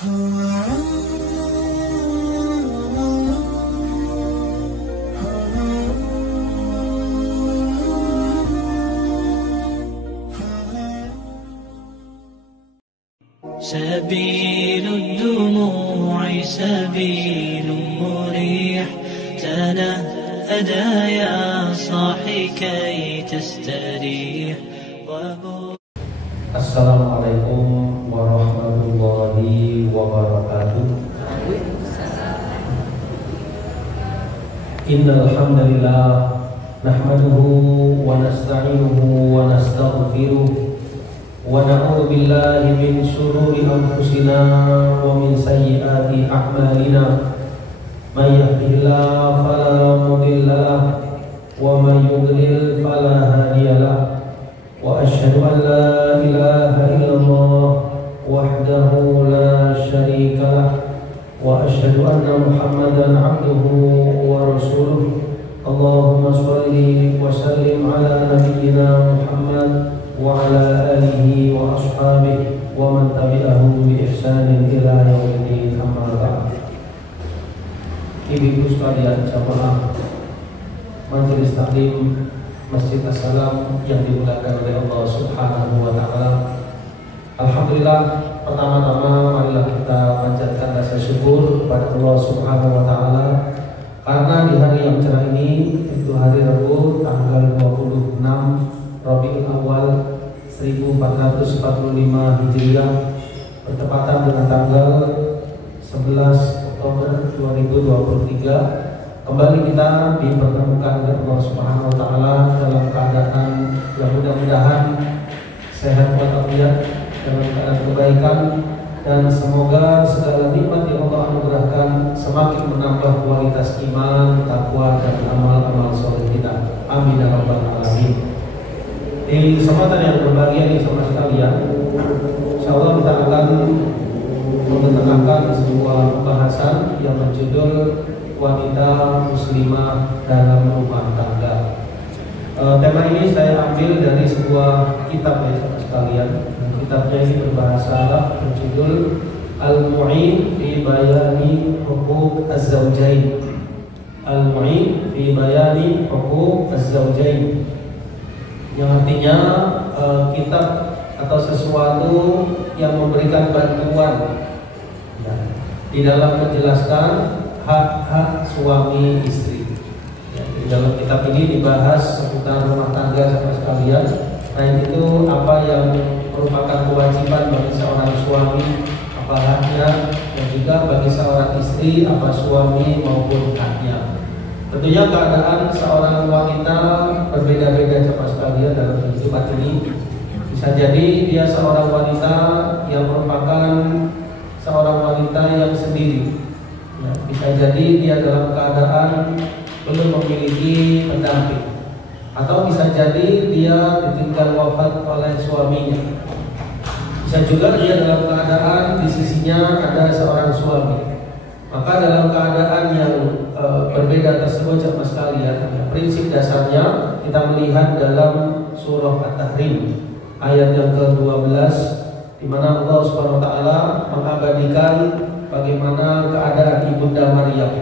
سبيل الدموع سبيل مريح تنهدى يا صاحي كي تستريح. Assalamualaikum warahmatullahi wabarakatuh. Innal hamdalillah nahmaduhu wa nasta'inuhu wa nastaghfiruh wa na'udzu billahi min shururi anfusina wa min sayyiati a'malina. May yahdihillahu fala mudilla lahu wa may yudlil fala hadiyalah. Wa asyhadu an la ilaha illallah wahdahu la syarika lah wa asyhadu anna Muhammadan abduhu wa rasuluh. Allahumma shalli wa sallim ala nabiyyina Muhammad wa ala alihi wa ashabihi wa man tabi'ahum bi ihsanin ila yaumiddin. Amma ba'd. Ibu-ibu sekalian jamaah Majelis Taklim Masjid As-Salam yang dimuliakan oleh Allah Subhanahu wa taala. Alhamdulillah, pertama-tama marilah kita panjatkan rasa syukur kepada Allah Subhanahu wa taala karena di hari yang cerah ini, itu hari Rabu tanggal 26 Rabiul Awal 1445 Hijriah, bertepatan dengan tanggal 11 Oktober 2023. Kembali kita dipertemukan oleh Allah Subhanahu wa taala dalam keadaan yang mudah-mudahan sehat walafiat, dalam keadaan kebaikan, dan semoga segala nikmat yang Allah anugerahkan semakin menambah kualitas iman, takwa, dan amal-amal soleh kita. Amin ya rabbal alamin. Di kesempatan yang berbahagia ini sama sekalian, insyaallah kita akan mengetengahkan sebuah pembahasan yang berjudul wanita muslimah dalam rumah tangga. Tema ini saya ambil dari sebuah kitab ya sekalian. Kitabnya ini berbahasa Arab, berjudul Al-Mu'in fi Bayani Huquq Az-Zawjain. Al-Mu'in fi Bayani Huquq Az-Zawjain, yang artinya kitab atau sesuatu yang memberikan bantuan ya, di dalam menjelaskan hak-hak suami istri. Ya, di dalam kitab ini dibahas seputar rumah tangga sama sekalian. Nah, itu apa yang merupakan kewajiban bagi seorang suami, apa haknya, dan juga bagi seorang istri apa suami maupun haknya. Tentunya keadaan seorang wanita berbeda-beda sama sekalian dalam kehidupan ini. Bisa jadi dia seorang wanita yang merupakan seorang wanita yang sendiri. Ya, bisa jadi dia dalam keadaan belum memiliki pendamping, atau bisa jadi dia ditinggal wafat oleh suaminya. Bisa juga dia dalam keadaan di sisinya ada seorang suami. Maka dalam keadaan yang berbeda tersebut jemaah sekalian, ya, prinsip dasarnya kita melihat dalam surah At-Tahrim ayat yang ke-12, di mana Allah Subhanahu wa taala mengabadikan bagaimana keadaan Ibunda Maryam.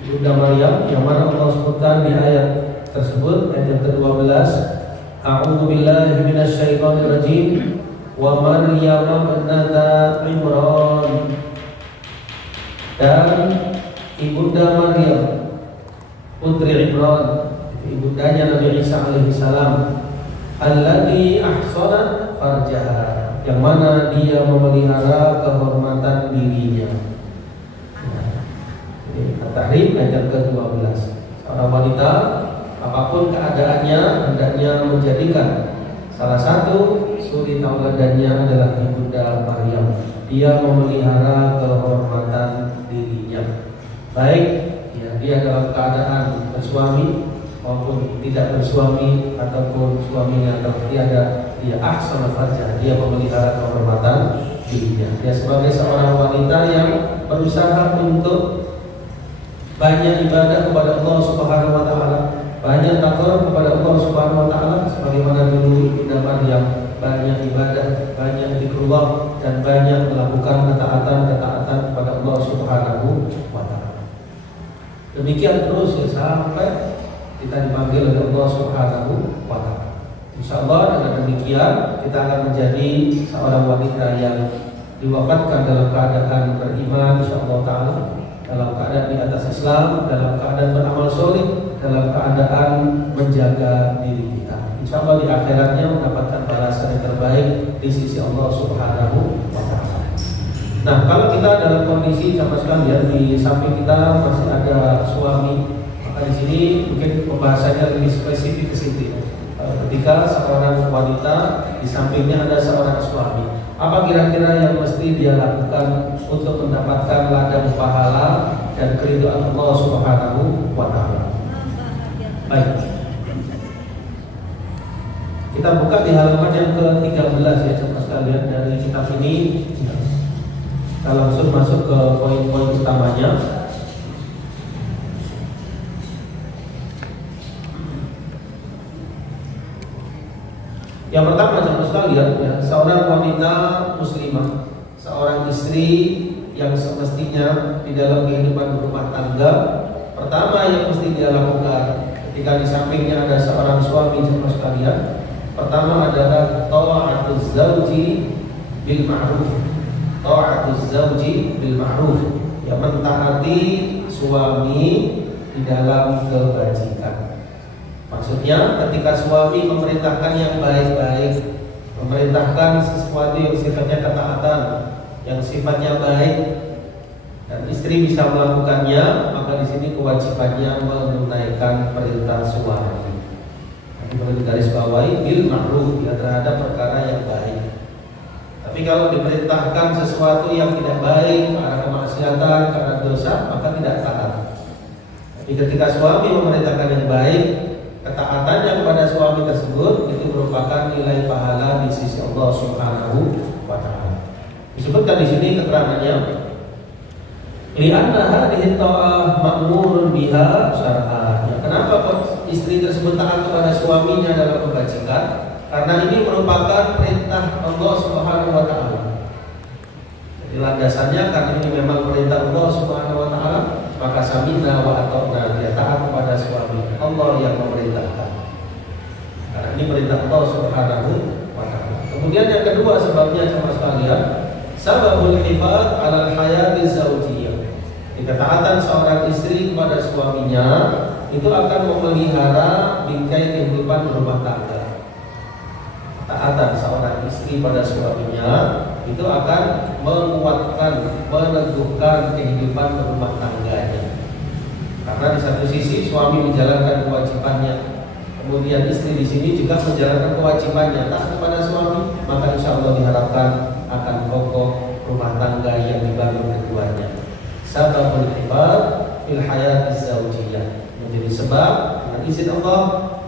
Ibunda Maryam yang mana Allah sebutkan di ayat tersebut, ayat yang ke-12, A'udzu billahi minasyaitonir rajim wa Maryam ibnata Imran. Dan Ibunda Maryam putri Imran, ibundanya Nabi Isa alaihi salam, allati ahsanat farjaha, yang mana dia memelihara kehormatan dirinya. At-Tahrim ayat ke-12. Seorang wanita apapun keadaannya hendaknya menjadikan salah satu suri tauladannya adalah Ibunda Maryam. Dia memelihara kehormatan dirinya, baik ya, dia dalam keadaan bersuami maupun tidak bersuami, ataupun suaminya atau tiada, dia ahsan farjah, dia memelihara kehormatan dirinya. Dia sebagai seorang wanita yang berusaha untuk banyak ibadah kepada Allah Subhanahu wa taala, banyak takwa kepada Allah Subhanahu wa taala, sebagaimana dulu Ibunda Maryam banyak ibadah, banyak zikrullah, dan banyak melakukan ketaatan demikian terus ya, sampai kita dipanggil oleh Allah Subhanahu wa Ta'ala. Insyaallah dengan demikian kita akan menjadi seorang wanita yang diwafatkan dalam keadaan beriman, insyaallah ta'ala, dalam keadaan di atas Islam, dalam keadaan beramal soleh, dalam keadaan menjaga diri kita. Insyaallah di akhiratnya mendapatkan balasan yang terbaik di sisi Allah Subhanahu wa Ta'ala. Nah, kalau kita dalam kondisi sama sekalian di samping kita masih ada suami, maka di sini mungkin pembahasannya lebih spesifik ke situ. Ketika seorang wanita di sampingnya ada seorang suami, apa kira-kira yang mesti dia lakukan untuk mendapatkan ladang pahala dan keridhaan Allah Subhanahu wa Ta'ala? Baik, kita buka di halaman yang ke-13 ya saudara sekalian dari kitab ini. Kita langsung masuk ke poin-poin utamanya. Yang pertama saudara sekalian ya, seorang wanita muslimah, seorang istri yang semestinya di dalam kehidupan rumah tangga, pertama yang mesti dia lakukan ketika di sampingnya ada seorang suami saudara sekalian, pertama adalah ta'atuz zauji bil ma'ruf. Ta'atuz zauji bil ma'ruf, ya, mentaati suami di dalam kebajikan. Maksudnya ketika suami memerintahkan yang baik-baik, memerintahkan sesuatu yang sifatnya ketaatan, yang sifatnya baik, dan istri bisa melakukannya, maka di sini kewajibannya menunaikan perintah suami. Ini perlu digarisbawahi, bil ma'ruf, ya, terhadap perkara yang baik. Tapi kalau diperintahkan sesuatu yang tidak baik, karena kemaksiatan, karena dosa, maka tidak taat. Tapi ketika suami memerintahkan yang baik, ketaatannya kepada suami tersebut itu merupakan nilai pahala di sisi Allah Subhanahu wa Ta'ala. Disebutkan di sini keterangannya, li'anna hadhihi ta'ah ma'murun biha syar'an. Kenapa istri tersebut taat kepada suaminya dalam kebajikan? Karena ini merupakan perintah Allah Subhanahu wa Ta'ala. Jadi landasannya karena ini memang perintah Allah Subhanahu wa Ta'ala, maka samina wa ata'na, dia taat kepada suami. Allah yang memerintahkan. Karena ini perintah Allah Subhanahu wa Ta'ala. Kemudian yang kedua sebabnya sama sekalian, sababul hifadz 'alal hayati zaujiyah. Ketaatan seorang istri kepada suaminya itu akan memelihara bingkai kehidupan rumah tangga. Ketaatan seorang istri pada suaminya itu akan menguatkan, meneguhkan kehidupan rumah tangganya. Karena di satu sisi suami menjalankan kewajibannya, kemudian istri di sini juga menjalankan kewajibannya taat kepada suami, maka insya Allah diharapkan akan kokoh rumah tangga yang dibangun keduanya. Sababul hifadz fil hayati zaujiyah, menjadi sebab dengan izin Allah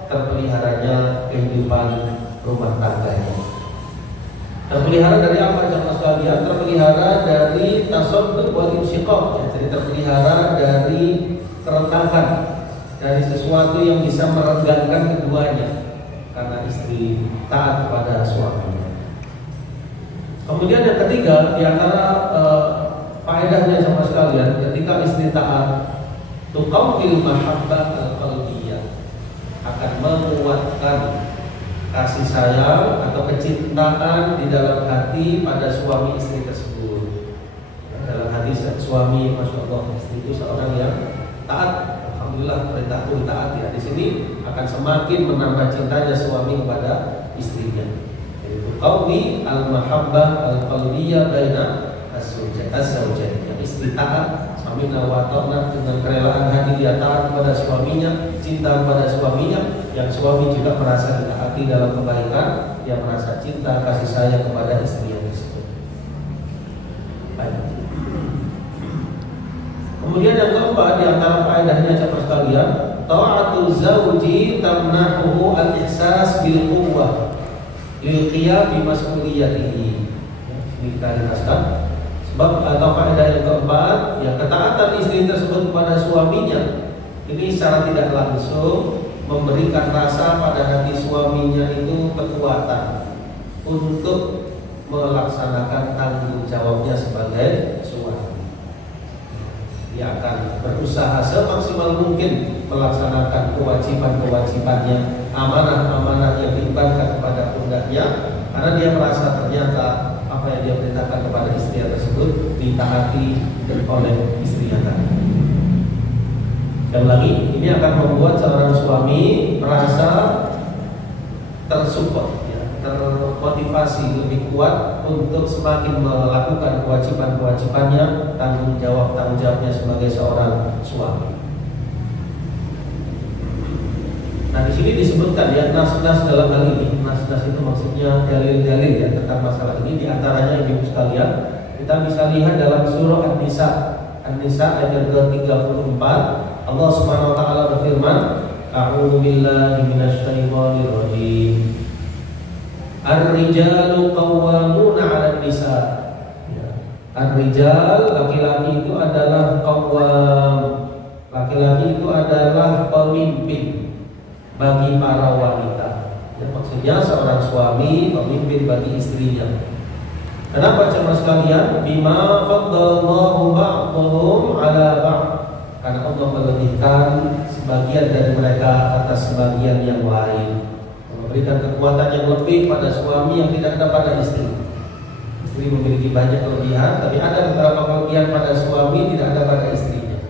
terpeliharanya kehidupan rumah tangganya. Terpelihara dari apa jemaah sekalian? Terpelihara dari tasaddud wal insyiqaq, ya, jadi terpelihara dari keretakan, dari sesuatu yang bisa merenggangkan keduanya karena istri taat kepada suaminya. Kemudian yang ketiga di antara faedahnya sama sekalian, ketika istri taat, tuqawwil mahabbah al-qalbiyah, akan menguatkan kasih sayang atau kecintaan di dalam hati pada suami istri tersebut. Dalam hadis suami, masya Allah, istri itu seorang yang taat. Alhamdulillah perintahku ditaati. Ya, di sini akan semakin menambah cintanya suami kepada istrinya. Yaitu qawi al-mahabbah al-qalbiyah baina az-zawjain. Yang istri taat, suami nawatona, dengan kerelaan hati dia taat kepada suaminya, cinta kepada suaminya. Yang suami juga merasa ditaati dalam kebaikan, dia merasa cinta kasih sayang kepada istri yang tersebut. Baik. Kemudian yang keempat di antara faedahnya jemaah sekalian, ta'atu zauji tamnahu al-ihsas bil quwwah lil qiyam bi mas'uliyatihi. Ini kita jelaskan. Sebab atau faedah yang keempat, ya, ketaatan istri tersebut kepada suaminya ini secara tidak langsung memberikan rasa pada hati suaminya itu kekuatan untuk melaksanakan tanggung jawabnya sebagai suami. Dia akan berusaha semaksimal mungkin melaksanakan kewajiban-kewajibannya, amanah-amanah yang diembankan kepada pundaknya, karena dia merasa ternyata apa yang dia perintahkan kepada istrinya tersebut ditaati oleh istrinya tadi. Dan lagi, ini akan membuat seorang suami merasa tersupport, termotivasi lebih kuat untuk semakin melakukan kewajiban-kewajibannya, tanggung jawabnya sebagai seorang suami. Nah, di sini disebutkan ya nas-nas dalam hal ini. Nas-nas itu maksudnya dalil-dalil ya tentang masalah ini. Di antaranya ibu sekalian, kita bisa lihat dalam surah An-Nisa. An-Nisa ayat ke-34, Allah Subhanahu wa taala berfirman, A'udzu billahi minasyaitonir rajim. Ar-rijalu qawwamuna 'alan nisa. Ar-rijal, laki-laki itu adalah qawwam. Laki-laki itu adalah pemimpin bagi para wanita. Ya, maksudnya seorang suami pemimpin bagi istrinya. Kenapa jemaah sekalian? Bima faddalallahu ba'dhum 'ala ba'd. Karena Allah melebihkan sebagian dari mereka atas sebagian yang lain. Memberikan kekuatan yang lebih pada suami yang tidak ada pada istri. Istri memiliki banyak kelebihan, tapi ada beberapa kelebihan pada suami tidak ada pada istrinya.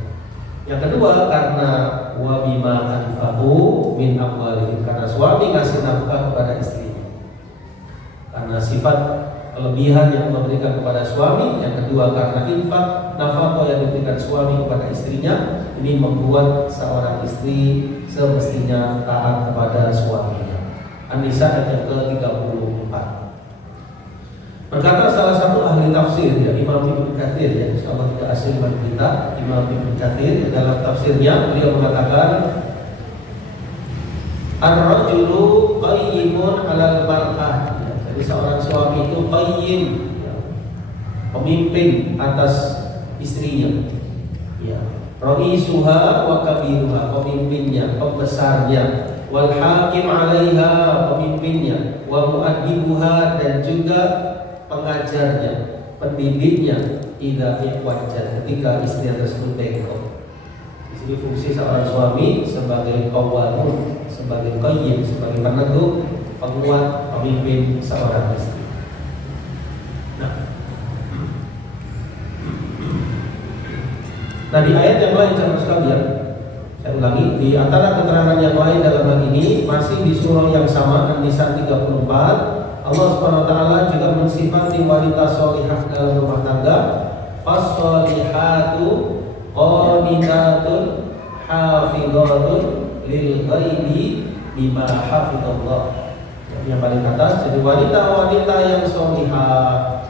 Yang kedua, karena wa bima anfaqu min amwalihim, karena suami ngasih nafkah kepada istrinya. Karena sifat kelebihan yang memberikan kepada suami. Yang kedua, karena infak nafkah yang diberikan suami kepada istrinya, ini membuat seorang istri semestinya taat kepada suaminya. An-Nisa ayat ke-34. Berkata salah satu ahli tafsir ya, Imam Ibnu Katsir ya, insyaallah tidak asing bagi kita, Imam Ibnu Katsir dalam tafsirnya beliau mengatakan ar-rajulu qayyimun 'alal mar'ah. Ya, jadi seorang suami itu qayyim, ya, pemimpin atas istrinya. Ya, raisuha wa kabiruha, pemimpinnya, pembesarnya. Wal hakim 'alaiha, pemimpinnya, wa mu'addibuha, dan juga pengajarnya, pendidiknya. Idza iqwajjat, ketika istri tersebut bengkok. Di sini fungsi seorang suami sebagai qawwamun, sebagai qayyim, sebagai peneguh, penguat, pemimpin seorang istri. Nah, di ayat yang lain jemaah sekalian, saya ulangi, di antara keterangan yang lain dalam hal ini masih di surah yang sama An-Nisa 34, Allah Subhanahu wa taala juga mensifati wanita shalihah dalam rumah tangga, fas-shalihatu qanitatun hafizatun lil ghaibi bima hafizallah. Yang paling atas, jadi wanita-wanita yang shalihah.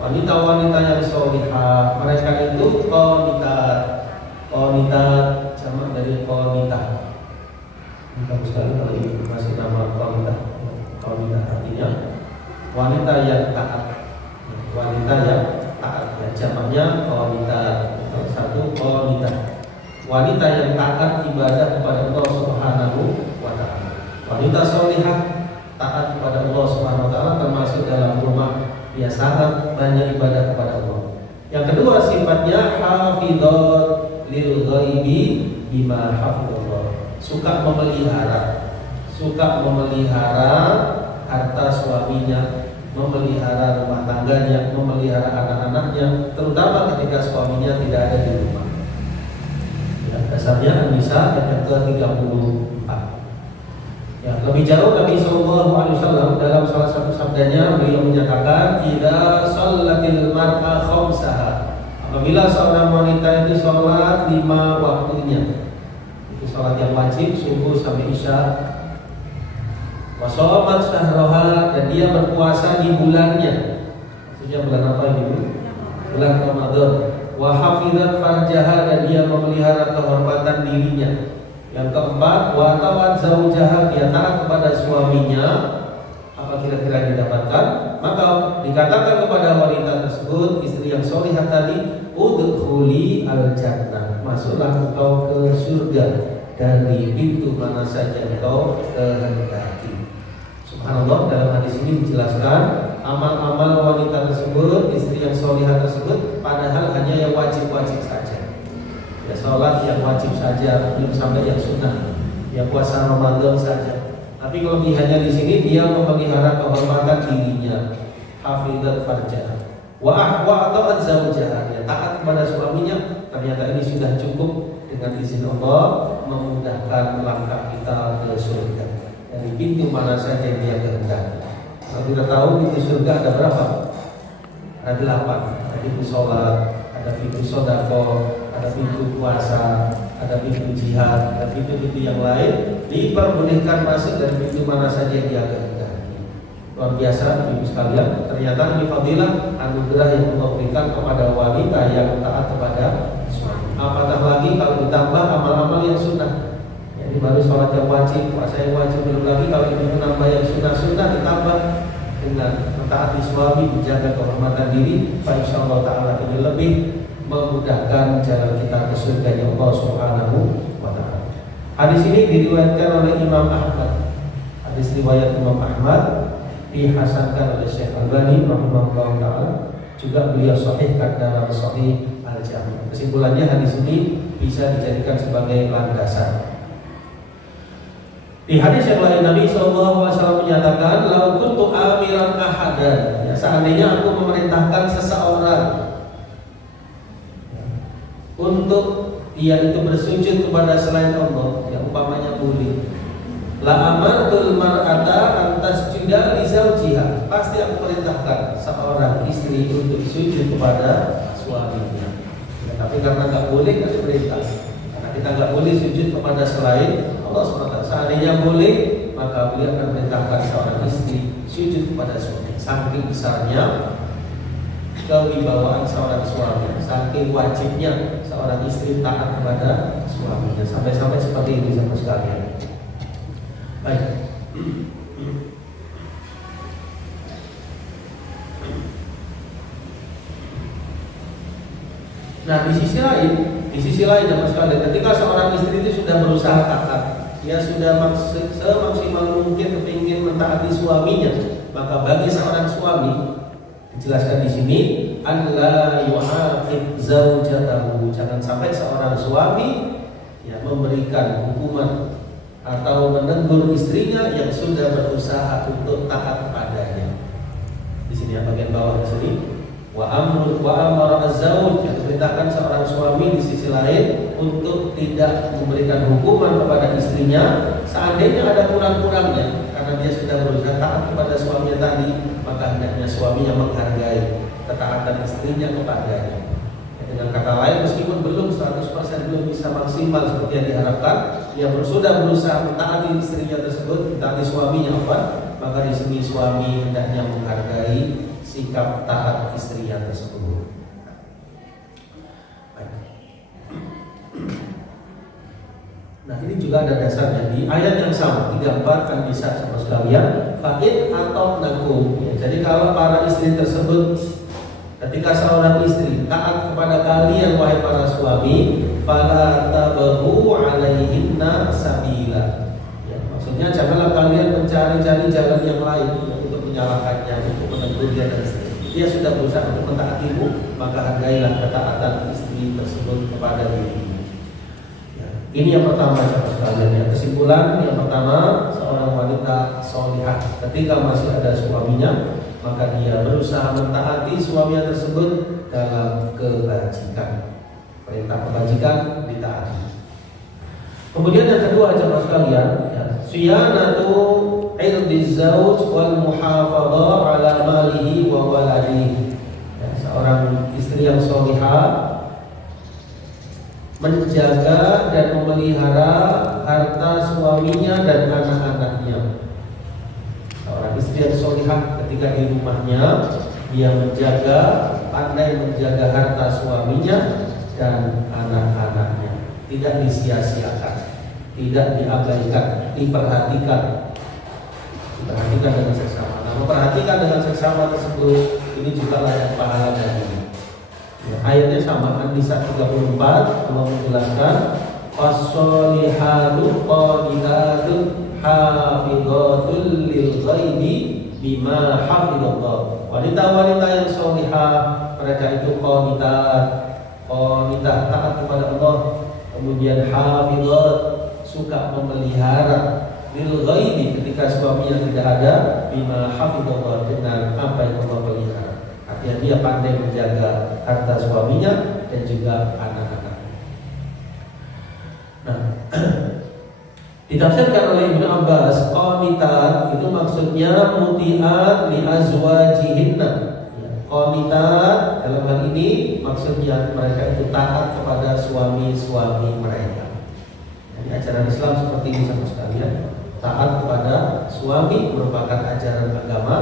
Wanita-wanita yang shalihah, mereka itu qanitat. Qanitat sama dari qanitah. Bagus sekali kalau ini masih nama qanitah. Qanitah artinya wanita yang taat. Wanita yang taat, ya, jamaknya qanitat. Satu qanitah. Wanita yang taat ibadah kepada Allah Subhanahu wa taala. Wanita shalihah taat kepada Allah Subhanahu wa taala, termasuk dalam rumah dia sangat banyak ibadah kepada Allah. Yang kedua, sifatnya hafizat lil ghaibi bima hafizallah, suka memelihara harta suaminya, memelihara rumah tangganya, memelihara anak-anaknya, terutama ketika suaminya tidak ada di rumah. Ya, dasarnya An-Nisa ayat ke-34. Ya, lebih jauh Nabi SAW dalam salah satu sabdanya beliau menyatakan, idza shallatil mar'a khamsaha, apabila seorang wanita itu sholat 5 waktunya, itu sholat yang wajib subuh sampai isya, wa shamat syahraha, dan dia berpuasa di bulannya, maksudnya bulan apa ini? Bulan Ramadan. Wa hafizat farjaha, dan dia memelihara kehormatan dirinya. Yang keempat, wa tawat zaujaha, dia taat kepada suaminya. Apa kira-kira yang didapatkan? Maka dikatakan kepada wanita tersebut, istri yang sholihah tadi, udkhuli al-jannah, masuklah engkau ke surga dari pintu mana saja engkau kehendaki. Subhanallah, dalam hadis ini dijelaskan amal-amal wanita tersebut, istri yang sholihah tersebut, padahal hanya yang wajib-wajib saja. Ya, sholat yang wajib saja, belum sampai yang sunnah. Ya, puasa Ramadan saja. Tapi kelebihannya di sini dia memelihara kehormatan dirinya, hafizat farjah. Wa ata'at zawjaha, ya, taat kepada suaminya. Ternyata ini sudah cukup dengan izin Allah memudahkan langkah kita ke surga. Dari pintu mana saja yang dia kehendaki. Kalau kita tahu pintu surga ada berapa? Ada 8. Ada pintu sholat, ada pintu sodako, ada pintu puasa, ada pintu jihad, ada pintu-pintu yang lain. Diperbolehkan masuk dari pintu mana saja yang dia kehendaki. Luar biasa, ibu sekalian. Ternyata ini fadilah anugerah yang Allah berikan kepada wanita yang taat kepada suami. Apatah lagi kalau ditambah amal-amal yang sunnah. Jadi baru sholat yang wajib, puasa yang wajib, belum lagi kalau itu menambah yang sunnah-sunnah ditambah dengan mentaati suami, menjaga kehormatan diri. Insyaallah taala ini lebih memudahkan jalan kita ke surga Allah Subhanahu wa taala. Hadis ini diriwayatkan oleh Imam Ahmad. Hadis riwayat Imam Ahmad dihasankan oleh Syekh Albani rahimahullah taala, juga beliau sahihkan dalam Sahih Al-Jami'. Kesimpulannya hadis ini bisa dijadikan sebagai landasan. Di hadis yang lain Nabi SAW menyatakan, "Lau kuntu amiran ahadan," ya, seandainya aku memerintahkan seseorang untuk dia itu bersujud kepada selain Allah, yang umpamanya boleh, la amartul mar'ata antas juda li zawjiha, pasti aku perintahkan seorang istri untuk sujud kepada suaminya. Ya, tapi karena nggak boleh kan diperintah, karena kita nggak boleh sujud kepada selain Allah SWT. Seandainya boleh, maka beliau akan perintahkan seorang istri sujud kepada suami. Saking besarnya kewibawaan seorang suami, saking wajibnya seorang istri taat kepada suaminya, sampai-sampai seperti ini sama sekalian. Baik. Nah, di sisi lain sama sekalian, ketika seorang istri itu sudah berusaha taat, dia sudah semaksimal mungkin kepingin mentaati suaminya, maka bagi seorang suami dijelaskan di sini, an la yu'aqib zaujatahu, jangan sampai seorang suami ya memberikan hukuman atau menegur istrinya yang sudah berusaha untuk taat kepadanya. Di sini yang bagian bawah di sini, wa amara az-zauj, yang diperintahkan seorang suami di sisi lain untuk tidak memberikan hukuman kepada istrinya seandainya ada kurang-kurangnya, karena dia sudah berusaha taat kepada suaminya tadi, maka hendaknya suaminya menghargai ketaatan istrinya kepadanya. Dengan kata lain, meskipun belum 100% belum bisa maksimal seperti yang diharapkan, dia sudah berusaha mentaati istrinya tersebut, mentaati suaminya, maka di sini suami hendaknya menghargai sikap taat istrinya tersebut. Nah, ini juga ada dasarnya di ayat yang sama, 34 kan bisa sama sekalian, fa'id atau nakum. Ya, jadi kalau para istri tersebut, ketika seorang istri taat kepada kalian wahai para suami, fala tabahu alaihinna sabila. Ya, maksudnya janganlah kalian mencari-cari jalan yang lain ya, untuk menyalahkannya, untuk menegur dia dan istri. Dia sudah berusaha untuk mentaatimu, maka hargailah ketaatan istri tersebut kepada dirimu. Ini yang pertama sahabat sekalian ya. Kesimpulan yang pertama, seorang wanita sholihah ketika masih ada suaminya, maka dia berusaha mentaati suaminya tersebut dalam kebajikan. Perintah kebajikan ditaati. Kemudian yang kedua sahabat sekalian ya, siyanatu irdiz zauj wal muhafadzah ala malihi wa waladihi. Ya, seorang istri yang sholihah menjaga dan memelihara harta suaminya dan anak-anaknya. Seorang istri yang sholihah ketika di rumahnya, dia menjaga, pandai menjaga harta suaminya dan anak-anaknya, tidak disia-siakan, tidak diabaikan, diperhatikan dengan seksama. Nah, memperhatikan dengan seksama tersebut ini juga layak pahala dari. Ya, ayatnya sama, An-Nisa 34, Allah menjelaskan fas-sholihatu qanitatun hafidhatul lil ghaibi bima hafidhallah. Wanita-wanita yang sholihah, mereka itu qanitat, qanitah, taat kepada Allah. Kemudian hafizat, suka memelihara, lil ghaibi, ketika suaminya tidak ada, bima hafizallah, dengan apa yang Allah pelihara. Artinya dia pandai menjaga harta suaminya dan juga anak-anak. Nah, ditafsirkan oleh Ibnu Abbas, qanitat itu maksudnya mutiat li azwajihinna. Qanitat dalam hal ini maksudnya mereka itu taat kepada suami-suami mereka. Jadi ajaran Islam seperti ini sama sekalian. Taat kepada suami merupakan ajaran agama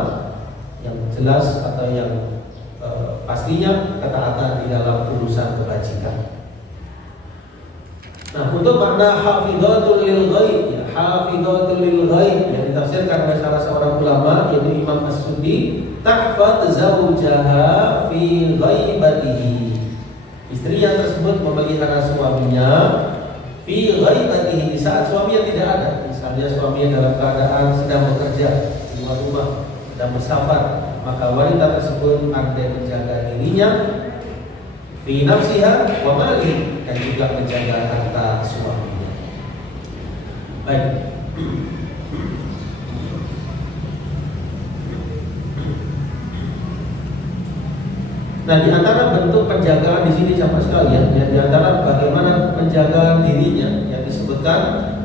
yang jelas atau yang pastinya ketaatan di dalam urusan kebajikan. Nah, untuk makna hafidhatul lil ghaib, ya, hafidhatul lil ghaib yang ditafsirkan oleh salah seorang ulama yaitu Imam As-Suddi, tahfadz zawjaha fi ghaibatihi. Istri yang tersebut memelihara suaminya fi ghaibatihi, di saat suaminya tidak ada. Misalnya suaminya dalam keadaan sedang bekerja di luar rumah, sedang bersafar, maka wanita tersebut pandai menjaga dirinya fi nafsiha wa mali, dan juga menjaga harta suaminya. Baik. Nah, di antara bentuk penjagaan di sini sama sekalian, ya, di antara bagaimana menjaga dirinya yang disebutkan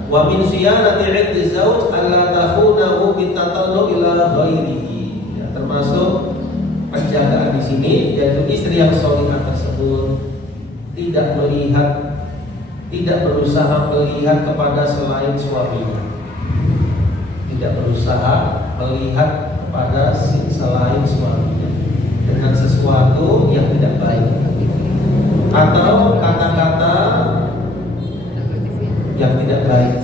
wa min siyanati 'iddi zauj alla takhunahu bitatallu ila ghairihi. Ya, termasuk penjagaan di sini yaitu istri yang sholihah tersebut tidak berusaha melihat kepada selain suaminya, tidak berusaha melihat kepada selain suaminya dengan sesuatu yang tidak baik atau kata-kata yang tidak baik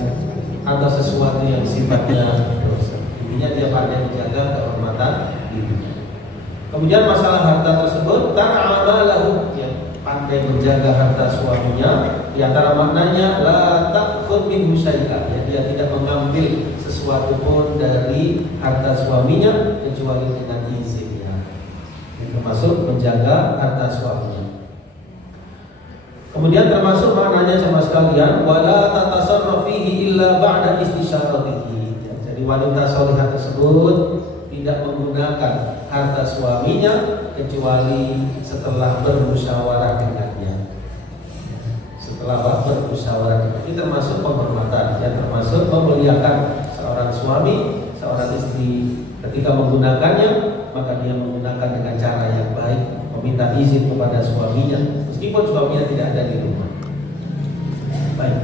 atau sesuatu yang sifatnya dosa. Intinya dia pandai menjaga kehormatan dirinya. Kemudian masalah harta tersebut, ta'amalahu, yang pandai menjaga harta suaminya. Di antara maknanya la ta'khudh minhu syai'an, ya, dia tidak mengambil sesuatu pun dari harta suaminya kecuali dengan izinnya. Ini termasuk menjaga harta suaminya. Kemudian termasuk maknanya sama sekalian wala tatasarraf fihi illa ba'da istisyaratihi. Ya, jadi wanita salihah tersebut tidak menggunakan harta suaminya kecuali setelah bermusyawarah dengannya. Setelah bermusyawarah dengannya. Ini termasuk penghormatan, ya, termasuk memuliakan seorang suami, seorang istri. Ketika menggunakannya, maka dia menggunakan dengan cara yang baik, meminta izin kepada suaminya meskipun suaminya tidak ada di rumah. Baik.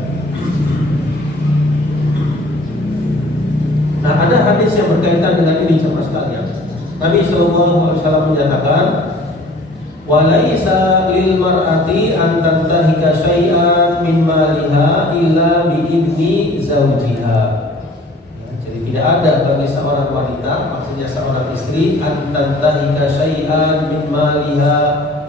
Nah, ada hadis yang berkaitan dengan ini sama sekalian. Nabi SAW menyatakan, "Walaisa lil mar'ati an tantahika syai'an min maliha illa bi idzni zawjiha." Ya, jadi tidak ada bagi seorang wanita, maksudnya seorang istri, an tantahika syai'an min maliha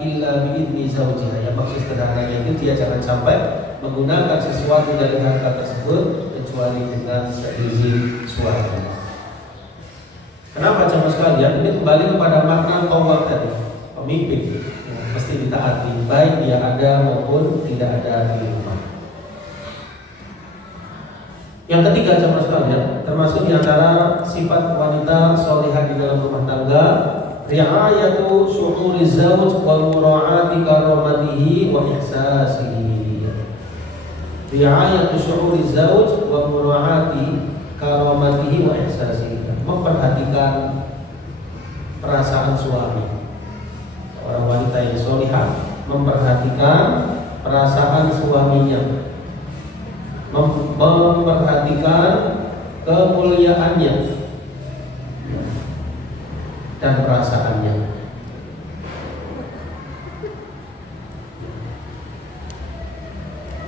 illa bi idzni zawjiha. Ya, maksud sederhananya itu dia jangan sampai menggunakan sesuatu dari harta tersebut kecuali dengan seizin suami. Kenapa jemaah sekalian? Ini kembali kepada makna qawwam tadi, pemimpin yang mesti ditaati, baik dia ada maupun tidak ada di rumah. Yang ketiga jemaah sekalian, termasuk di antara sifat wanita sholihah di dalam rumah tangga, ri'ayatu syu'uri zawj wa mura'ati karamatihi wa ihsasihi. Ri'ayatu syu'uri zawj wa mura'ati karamatihi wa ihsasihi, memperhatikan perasaan suami. Orang wanita yang sholihah memperhatikan perasaan suaminya, memperhatikan kemuliaannya dan perasaannya.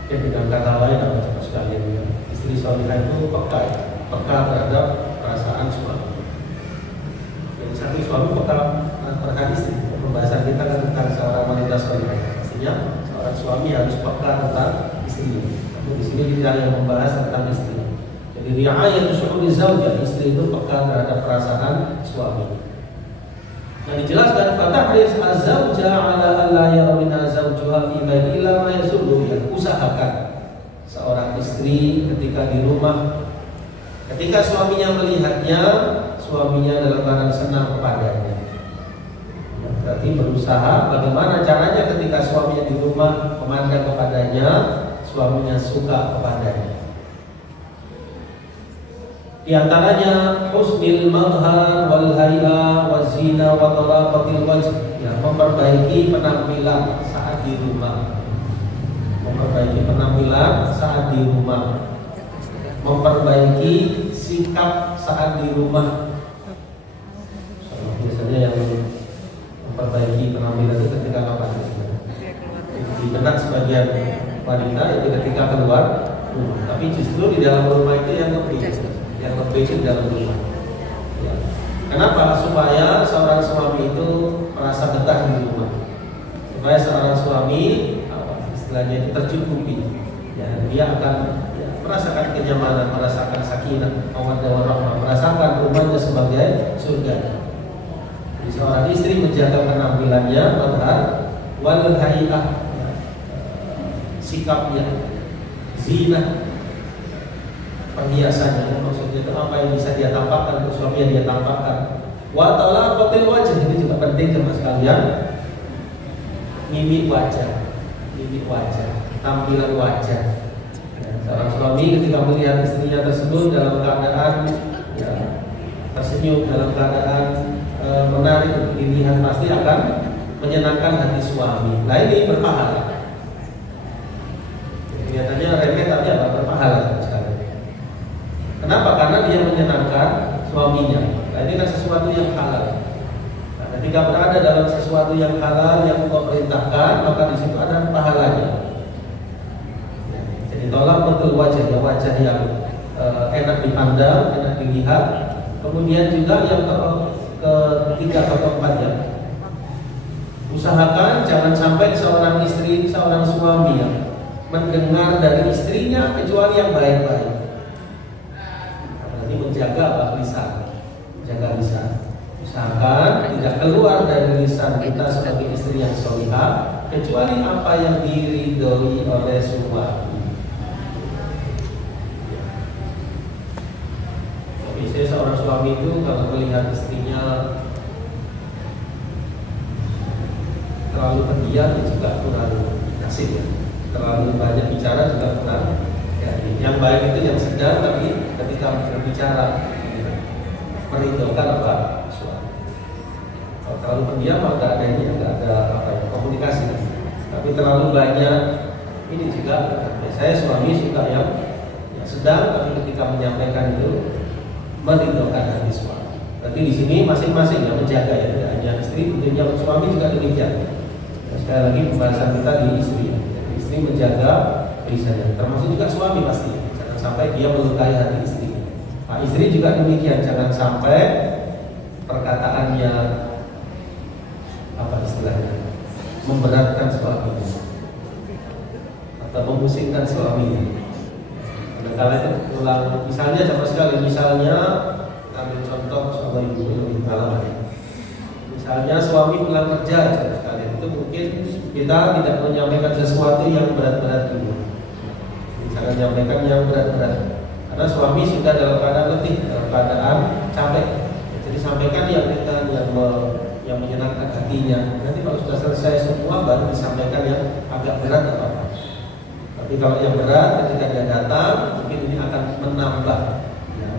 Jadi dengan kata lain apa coba sekalian, ya, istri sholihah itu peka terhadap perasaan suami. Yang satu suami peka terhadap istri. Pembahasan kita kan tentang seorang wanita sholihah. Pastinya seorang suami harus peka tentang istrinya. Namun di sini kita yang membahas tentang istri. Jadi ri'ayatu syu'uri zawjah, istri itu peka terhadap perasaan suami. Nah, dijelaskan fatahris az-zawja ala alla yara minha zawjuha fi istri ketika di rumah. Ketika suaminya melihatnya, suaminya dalam keadaan senang kepadanya. Berarti berusaha bagaimana caranya ketika suaminya di rumah memandang kepadanya, suaminya suka kepadanya. Di antaranya husnil madhar wal hay'a wa zina wa talaqatil wajh, ya, memperbaiki penampilan saat di rumah. Memperbaiki penampilan saat di rumah. Memperbaiki sikap saat di rumah. Biasanya yang memperbaiki penampilan itu ketika kapan? Di benak sebagian wanita itu ketika keluar rumah. Tapi justru di dalam rumah itu yang lebih itu di dalam rumah. Ya. Kenapa? Supaya seorang suami itu merasa betah di rumah. Supaya seorang suami istilahnya itu tercukupi. Ya, dia akan merasakan kenyamanan, merasakan sakinah, mawaddah warahmah, merasakan rumahnya sebagai surga. Jadi seorang istri menjaga penampilannya, madhar wal hay'ah, sikapnya, zina, perhiasannya, maksudnya itu apa yang bisa dia tampakkan, suami yang dia tampakkan. Wa talaqatil wajh, ini juga penting sama sekalian. Mimik wajah, tampilan wajah. Seorang suami ketika melihat istrinya tersebut dalam keadaan tersenyum, dalam keadaan menarik dilihat, pasti akan menyenangkan hati suami. Nah, ini berpahala. Kelihatannya remeh tapi apa? Berpahala sekali. Kenapa? Karena dia menyenangkan suaminya. Nah, ini kan sesuatu yang halal. Nah, ketika berada dalam sesuatu yang halal yang Allah perintahkan, maka di situ ada pahalanya. Tolak betul wajah, ya, wajah yang enak dipandang, enak dilihat. Kemudian juga yang ketiga atau keempatnya, usahakan jangan sampai seorang istri, seorang suami yang mendengar dari istrinya kecuali yang baik-baik. Berarti menjaga lisan, menjaga lisan. Usahakan tidak keluar dari lisan kita sebagai istri yang sholihah kecuali apa yang diridhoi oleh suami. Biasanya seorang suami itu kalau melihat istrinya terlalu pendiam juga kurang asik, ya. Terlalu banyak bicara juga kurang. Ya, yang baik itu yang sedang, tapi ketika berbicara meridhokan apa suami. Kalau terlalu pendiam maka ada ini, ada komunikasi. Tapi terlalu banyak ini juga. Saya suami suka yang sedang, tapi ketika menyampaikan itu meridhokan hati suami. Berarti di sini masing-masing yang menjaga, ya, tidak hanya istri, tentunya suami juga demikian. Sekali lagi pembahasan kita di istri. Jadi istri menjaga lisannya, termasuk juga suami pasti. Jangan sampai dia melukai hati istri. Nah, istri juga demikian, jangan sampai perkataannya apa istilahnya memberatkan suaminya atau memusingkan suaminya. Kalau itu ulang, misalnya sama sekali, misalnya ambil contoh sama ibu lebih pengalaman. Misalnya suami pulang kerja sama sekali, itu mungkin kita tidak menyampaikan sesuatu yang berat-berat dulu. Jangan menyampaikan yang berat-berat, karena suami sudah dalam keadaan letih, dalam keadaan capek. Jadi sampaikan yang ringan, yang menyenangkan hatinya. Nanti kalau sudah selesai semua baru disampaikan yang agak berat atau apa. Tapi kalau yang berat ketika dia datang, mungkin ini akan menambah, ya,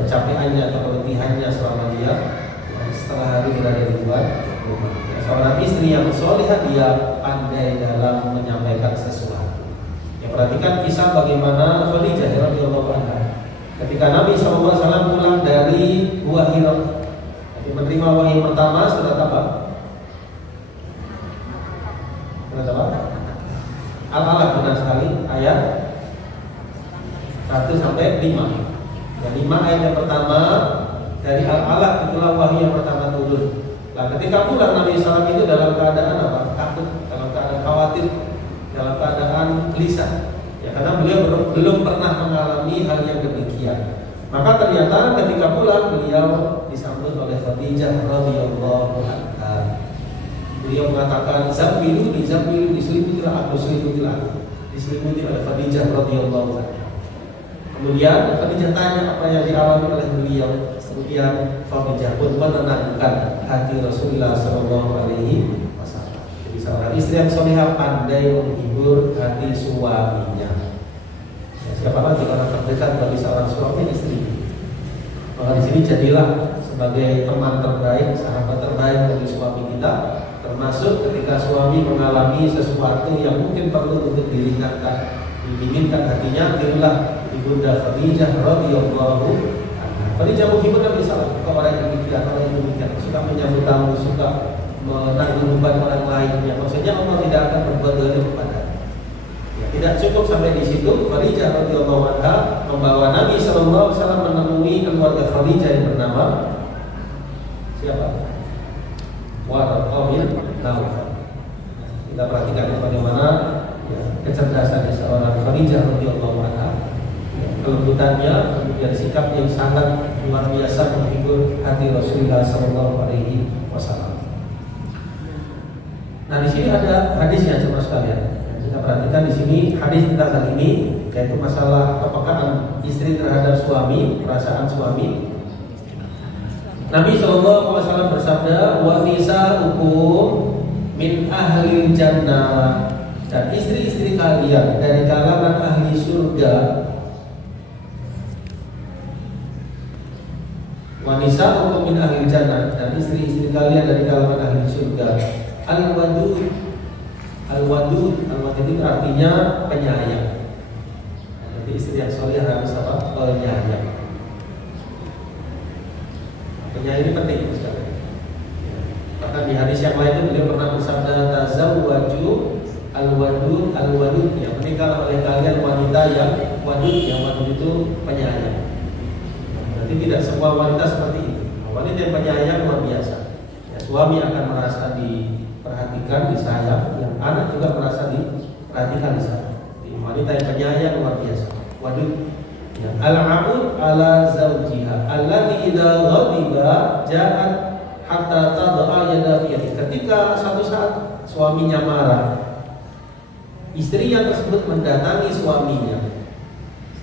kecapeannya atau keletihannya selama dia setelah hari berada di luar rumah. Seorang istri yang sholihah, dia pandai dalam menyampaikan sesuatu. Ya, perhatikan kisah bagaimana Khadijah radhiyallahu anha. Ketika Nabi SAW pulang dari Gua Hira, menerima wahyu pertama surat apa? Surat apa? Al-Alaq, benar sekali, ayat 1 sampai 5. Yang 5 ayat yang pertama dari Al-Alaq, itulah wahyu yang pertama turun. Nah, ketika pulang Nabi SAW itu dalam keadaan apa? Takut, dalam keadaan khawatir, dalam keadaan gelisah. Ya, karena beliau belum pernah mengalami hal yang demikian. Maka ternyata ketika pulang beliau disambut oleh Khadijah radhiyallahu anha. Beliau mengatakan, "Zambilu, diselimuti oleh Khadijah radhiyallahu anha." Kemudian Khadijah tanya apa yang dialami oleh beliau. Kemudian Khadijah pun menenangkan hati Rasulullah Shallallahu Alaihi Wasallam. Jadi seorang istri yang solehah pandai menghibur hati suaminya. Ya, siapa lagi orang terdekat bagi seorang suami istri. Maka di sini jadilah sebagai teman terbaik, sahabat terbaik bagi suami kita. Termasuk ketika suami mengalami sesuatu yang mungkin perlu untuk diringankan, didinginkan hatinya, dirilah Ibunda Khadijah radhiyallahu anha. Khadijah menghibur Nabi sallallahu alaihi wasallam, orang yang demikian, suka menyambut tamu, suka menanggung beban orang lain. Ya, maksudnya Allah tidak akan berbuat zalim kepada. Ya, tidak cukup sampai di situ. Khadijah radhiyallahu anha membawa Nabi sallallahu alaihi wasallam menemui keluarga Khadijah yang bernama siapa? Waraqah bin Nawfal. Kita perhatikan bagaimana ya, kecerdasan seorang Khadijah radhiyallahu anha, ya, kelembutannya, kemudian sikap yang sangat luar biasa menghibur hati Rasulullah Sallallahu Alaihi Wasallam. Nah, di sini ada hadisnya sama sekalian. Kita perhatikan di sini hadis tentang hal ini, yaitu masalah kepekaan istri terhadap suami, perasaan suami. Nabi SAW bersabda, wa nisa'ukum min ahli jannah, dan istri-istri kalian dari kalangan ahli surga. Wa nisa'ukum min ahli jannah, dan istri-istri kalian dari kalangan ahli surga. Al-wadud, al-wadud, al-wadud itu artinya penyayang. Jadi istri yang soleh harus apa? Penyayang. Penyayang ini penting sekali. Bahkan di hadis yang lain itu beliau pernah bersabda, tazawwaju al-wadud al-wadud, ya, menikah oleh kalian wanita yang wadud, yang wadud itu penyayang. Berarti tidak semua wanita seperti itu. Wanita yang penyayang luar biasa. Ya, suami akan merasa diperhatikan, disayang, yang anak juga merasa diperhatikan, disayang. Wanita yang penyayang luar biasa. Wadud. Ya, al-abud ala zawjiha allati idza ghadiba ja'at hatta tad'a yada fi yadihi. Ketika satu saat suaminya marah, istrinya tersebut mendatangi suaminya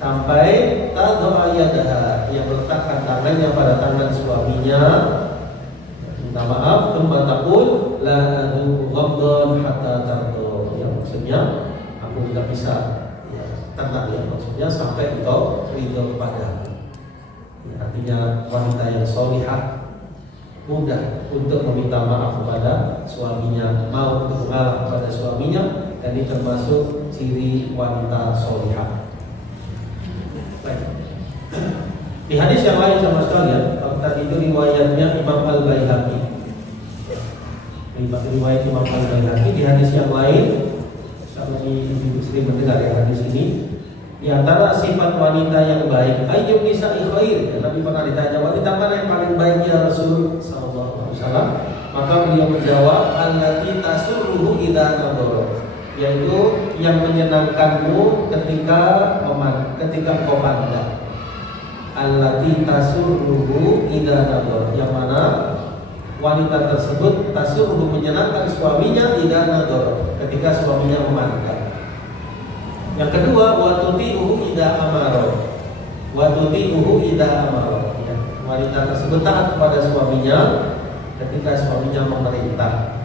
sampai tad'a yadaha, yang meletakkan tangannya pada tangan suaminya, minta maaf, thumma taqul la adu ghamdan hatta tardu. Ya, maksudnya aku tidak bisa tenang, ya, maksudnya sampai engkau ridho kepada. Ya, artinya wanita yang solihah mudah untuk meminta maaf kepada suaminya, mau untuk mengalah kepada suaminya, dan ini termasuk ciri wanita solihah. Baik. Di hadis yang lain sama sekalian, kalau tadi itu riwayatnya Imam Al-Baihaqi. Riwayat Imam Al-Baihaqi, di hadis yang lain, kalau ibu sering mendengar ya hadis ini, di antara sifat wanita yang baik, ayyub nisa'i khair. Ya, Nabi pernah ditanya, wanita mana yang paling baik ya Rasul sallallahu alaihi wasallam? Maka beliau menjawab, allati tasurruhu idza nadhara, yaitu yang menyenangkanmu ketika kau pandang. Allati tasurruhu idza nadhara, yang mana wanita tersebut tasurruhu menyenangkan suaminya idza nadhara, ketika suaminya memandang. Yang kedua, wa tuti'uhu idza amara. Wa tuti'uhu idza amara. Ya, wanita tersebut taat kepada suaminya ketika suaminya memerintah.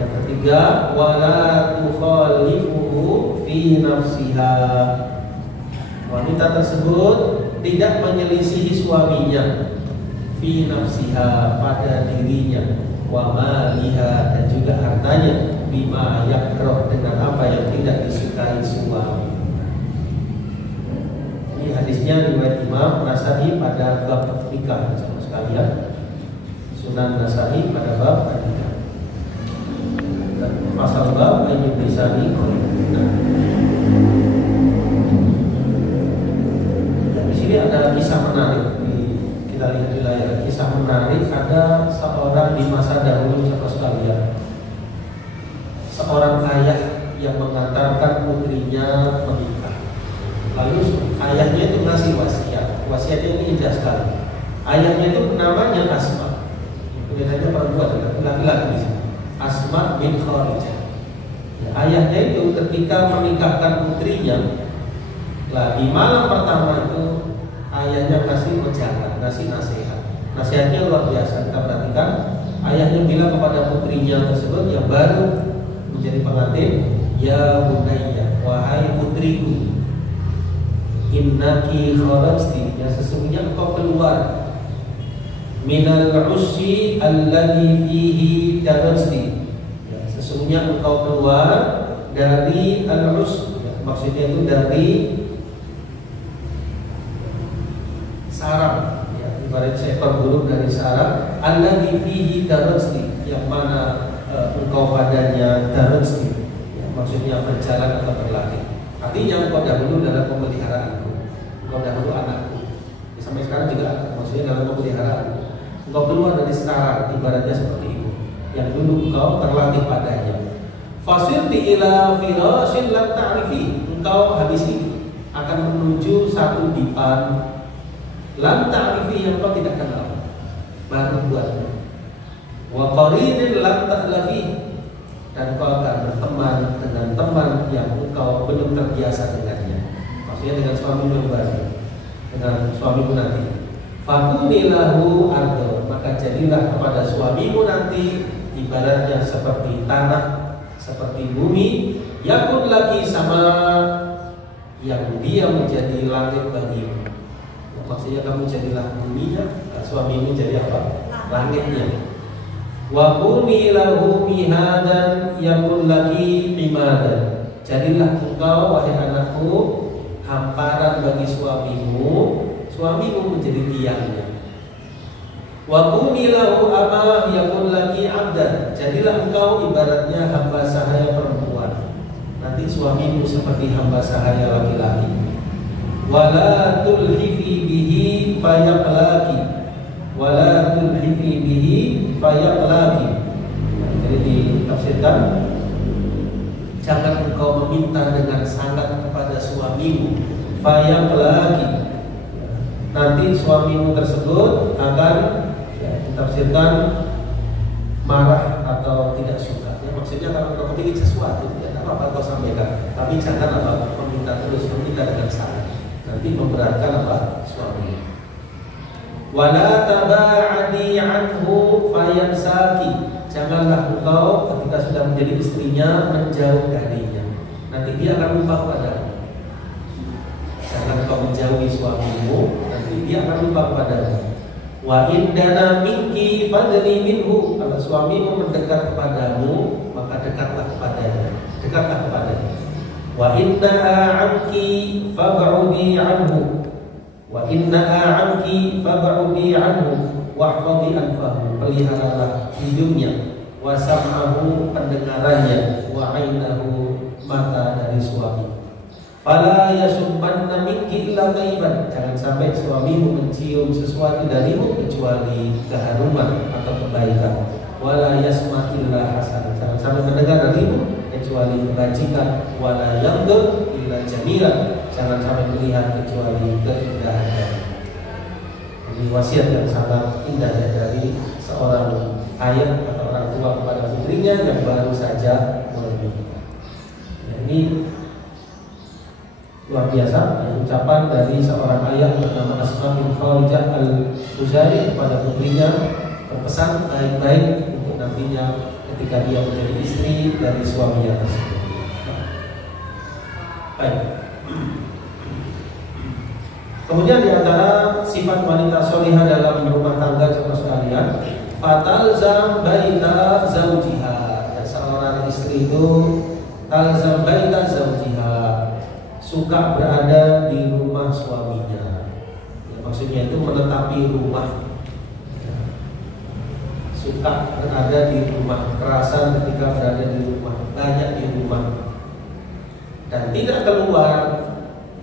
Yang ketiga, wala tukhalifuhu fi nafsiha. Wanita tersebut tidak menyelisihi suaminya fi nafsiha, pada dirinya, wa maliha, dan juga hartanya, bima yakrah, dengan apa yang tidak disukai suami. Ini hadisnya riwayat Imam Nasa'i pada bab nikah, sama sekalian. Sunan Nasa'i pada bab nikah. Dan pasal bab ayyub nisa'i. Di sini ada kisah menarik. Kita lihat di layar, kisah menarik. Ada seorang di masa dahulu, sama sekalian, seorang ayah yang mengantarkan putrinya menikah. Lalu ayahnya itu ngasih wasiat. Wasiatnya ini indah sekali. Ayahnya itu namanya Asma. Kelihatannya perempuan, laki-laki di sini. Asma bin Kharijah. Ya, ayahnya itu ketika menikahkan putrinya, Nah, di malam pertama itu ayahnya kasih wejangan, kasih nasihat. Nasihatnya luar biasa. Kita perhatikan, ayahnya bilang kepada putrinya tersebut yang baru menjadi pengantin, ya bunayya, wahai putriku, innaki kharajti, ya sesungguhnya engkau keluar minal usyi alladhi fihi darajti, ya sesungguhnya engkau keluar dari al-us, ya, maksudnya itu dari sarang, ya, ibarat seekor burung dari sarang, alladhi fihi darajti, yang mana engkau padanya darajti, ya, maksudnya berjalan atau berlatih. Artinya engkau dahulu dalam pemeliharaanku, engkau dahulu anakku, ya, sampai sekarang juga maksudnya dalam pemeliharaanku. Engkau keluar dari sarang, ibaratnya seperti itu, yang dulu engkau terlatih padanya. Fasirti ila firashin lam ta'rifi, engkau habis ini akan menuju satu dipan lam ta'rifi yang kau tidak kenal, baru buatmu. Wa qarinin lam ta'lafi, dan kau akan berteman dengan teman yang engkau belum terbiasa dengannya. Maksudnya dengan suamimu baru, dengan suamimu nanti. Fakuni lahu ardo, maka jadilah kepada suamimu nanti ibaratnya seperti tanah, seperti bumi, yakun lagi sama yang dia menjadi langit bagimu. Ya, maksudnya kamu jadilah buminya, suamimu jadi apa? Langitnya. Wa kuni lahu mihadan yakun lagi imadan, jadilah engkau wahai anakku hamparan bagi suamimu, suamimu menjadi tiangnya. Wa kuni lahu amah yakun lagi abdan, jadilah engkau ibaratnya hamba sahaya perempuan, nanti suamimu seperti hamba sahaya laki-laki. Wala tulhifi bihi fayaqlaki, wala tulhifi bihi fayaqlaki. Jadi ditafsirkan, jangan engkau meminta dengan sangat kepada suamimu, fayaqlaki, nanti suamimu tersebut akan, ya, ditafsirkan marah atau tidak suka. Ya, maksudnya kalau kau ingin sesuatu, ya tak apa kau sampaikan, tapi jangan apa meminta terus, meminta dengan sangat, nanti memberatkan apa suamimu. Wala taba'adi anhu fayansaki, janganlah engkau ketika sudah menjadi istrinya menjauh darinya, nanti dia akan lupa padamu. Jangan kau menjauhi suamimu, dia akan lupa kepadamu. Wa indana minki fadli minhu, kalau suamimu mendekat kepadamu maka dekatlah kepadanya, dekatlah kepadanya. Wa inna'a anki fab'udi anhu, wa inna'a anki fab'udi anhu wahfadhi anfahu, peliharalah hidungnya, wa sam'ahu pendengarannya, wa 'ainahu mata dari suami. Fala yasummanna minki illa thayyiban, jangan sampai suamimu mencium sesuatu darimu kecuali keharuman atau kebaikan. Wala yasma illa hasan, jangan sampai mendengar darimu kecuali kebajikan. Wala yandur illa jamila, jangan sampai melihat kecuali keindahan. Ini wasiat yang sangat indah dari seorang ayah atau orang tua kepada putrinya yang baru saja menikah. Ini luar biasa, ucapan dari seorang ayah bernama Asma bin Kharijah al-Khuzai kepada putrinya, berpesan baik-baik untuk nantinya ketika dia menjadi istri dari suaminya tersebut. Baik. Kemudian di antara sifat wanita solihah dalam rumah tangga saudara sekalian, fatalzam baita zaujiha, seorang istri itu talzam baita zaujiha, suka berada di rumah suaminya, ya, maksudnya itu menetapi rumah, ya, suka berada di rumah, kerasan ketika berada di rumah, banyak di rumah, dan tidak keluar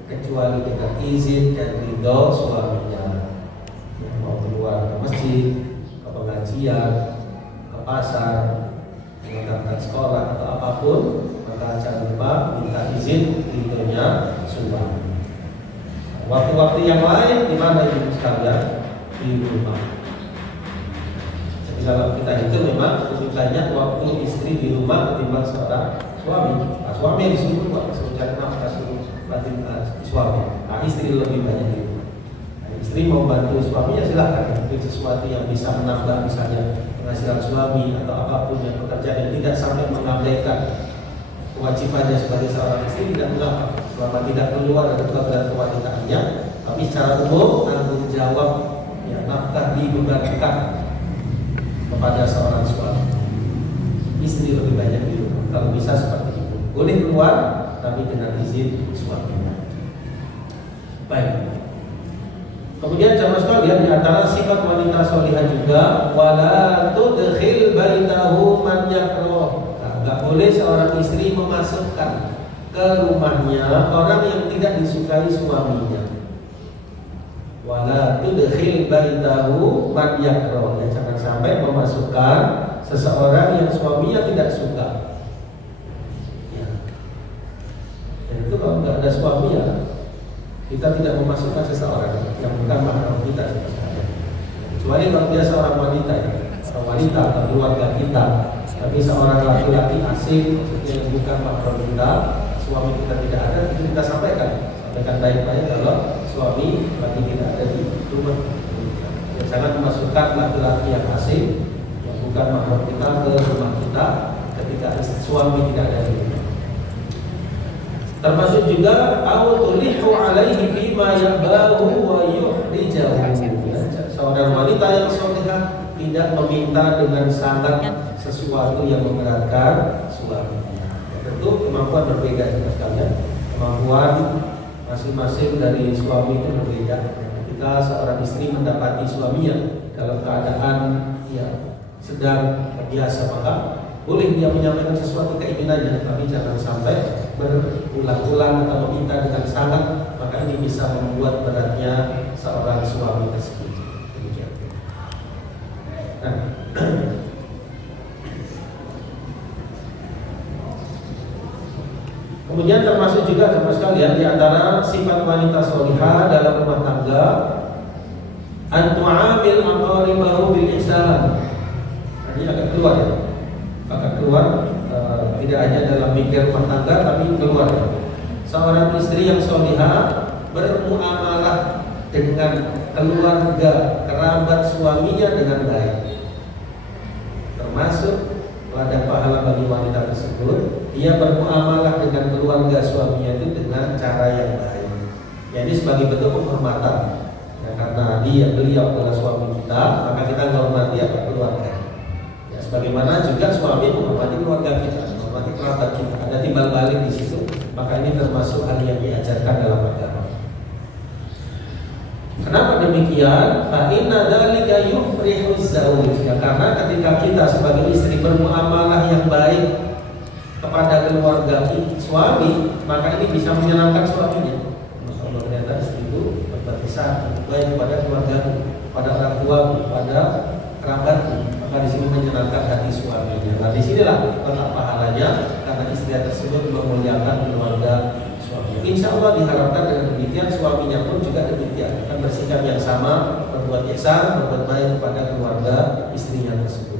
kecuali dengan izin dan ridho suaminya. Ya, mau keluar ke masjid, ke pengajian, ke pasar, mengantarkan sekolah atau apapun, maka jangan lupa minta izin ridhonya suami. Waktu-waktu yang lain di mana ibu sekalian? Di rumah. Jadi kalau kita hitung memang lebih banyak waktu istri di rumah ketimbang seorang suami. Nah, suami yang disuruh buat, suruh cari nafkah, suruh suami. Nah, istri lebih banyak di rumah. Nah, istri mau bantu suaminya silakan. Itu sesuatu yang bisa menambah misalnya penghasilan suami atau apapun yang pekerjaan yang tidak sampai mengabaikan kewajibannya sebagai seorang istri, tidak mengapa selama tidak keluar dari kewajiban kewanitaannya, tapi secara umum tanggung jawab ya, nafkah dibebankan kepada seorang suami. Istri lebih banyak di rumah kalau bisa seperti itu. Boleh keluar tapi dengan izin suaminya. Baik. Kemudian jamaah sekalian, di antara sifat wanita solihah juga wala tudkhil baitahu man yakrah. Enggak boleh seorang istri memasukkan ke rumahnya orang yang tidak disukai suaminya. Wala tudkhil baitahu man yakrah. Ya, jangan sampai memasukkan seseorang yang suaminya tidak suka. Ya. Itu kalau nggak ada suami ya kita tidak memasukkan seseorang yang bukan mahram kita sebenarnya. Kecuali kalau dia seorang wanita ya, seorang wanita atau keluarga kita. Tapi seorang laki-laki asing, maksudnya yang bukan mahram kita, suami kita tidak ada, itu kita sampaikan baik-baik kalau suami lagi tidak ada di rumah. Ya, jangan memasukkan laki-laki yang asing yang bukan mahram kita ke rumah kita ketika suami tidak ada di rumah. Termasuk juga autulihu alaihi bima yabahu wa yuhrijahu. Seorang wanita yang salihah tidak meminta dengan sangat sesuatu yang memberatkan suaminya. Tentu kemampuan berbeda juga sekalian. Kemampuan masing-masing dari suami itu berbeda. Ketika seorang istri mendapati suaminya dalam keadaan ya sedang biasa, maka boleh dia menyampaikan sesuatu keinginannya, tapi jangan sampai berulang-ulang atau meminta dengan sangat, maka ini bisa membuat beratnya seorang suami tersebut. Demikian. Nah, kemudian termasuk juga teman sekalian di antara sifat wanita solihah dalam rumah tangga, an-tu'amil aqaribahu bil ihsan. Ini akan keluar ya. Akan keluar tidak hanya dalam mikir rumah tangga tapi keluar. Seorang istri yang solihah bermuamalah dengan keluarga kerabat suaminya dengan baik, termasuk ada pahala bagi wanita tersebut. Dia bermuamalah dengan keluarga suaminya itu dengan cara yang baik. Ya, ini sebagai bentuk penghormatan. Ya, karena beliau adalah suami kita, maka kita menghormati keluarga. Bagaimana juga suami menghormati keluarga kita, menghormati kerabat kita, ada timbal balik di situ. Maka ini termasuk hal yang diajarkan dalam agama. Kenapa demikian? Fa inna dzalika yufrihu zauj. Ya, karena ketika kita sebagai istri bermuamalah yang baik kepada keluarga suami, maka ini bisa menyenangkan suaminya. Kalau ternyata istri itu berbuat baik kepada keluarga, pada orang tua, pada kerabatku, maka di sini menyenangkan hati suaminya. Nah, disinilah letak pahalanya karena istri tersebut memuliakan keluarga suaminya. Insya Allah diharapkan dengan demikian suaminya pun juga demikian, akan bersikap yang sama, berbuat ihsan, berbuat baik kepada keluarga istrinya tersebut.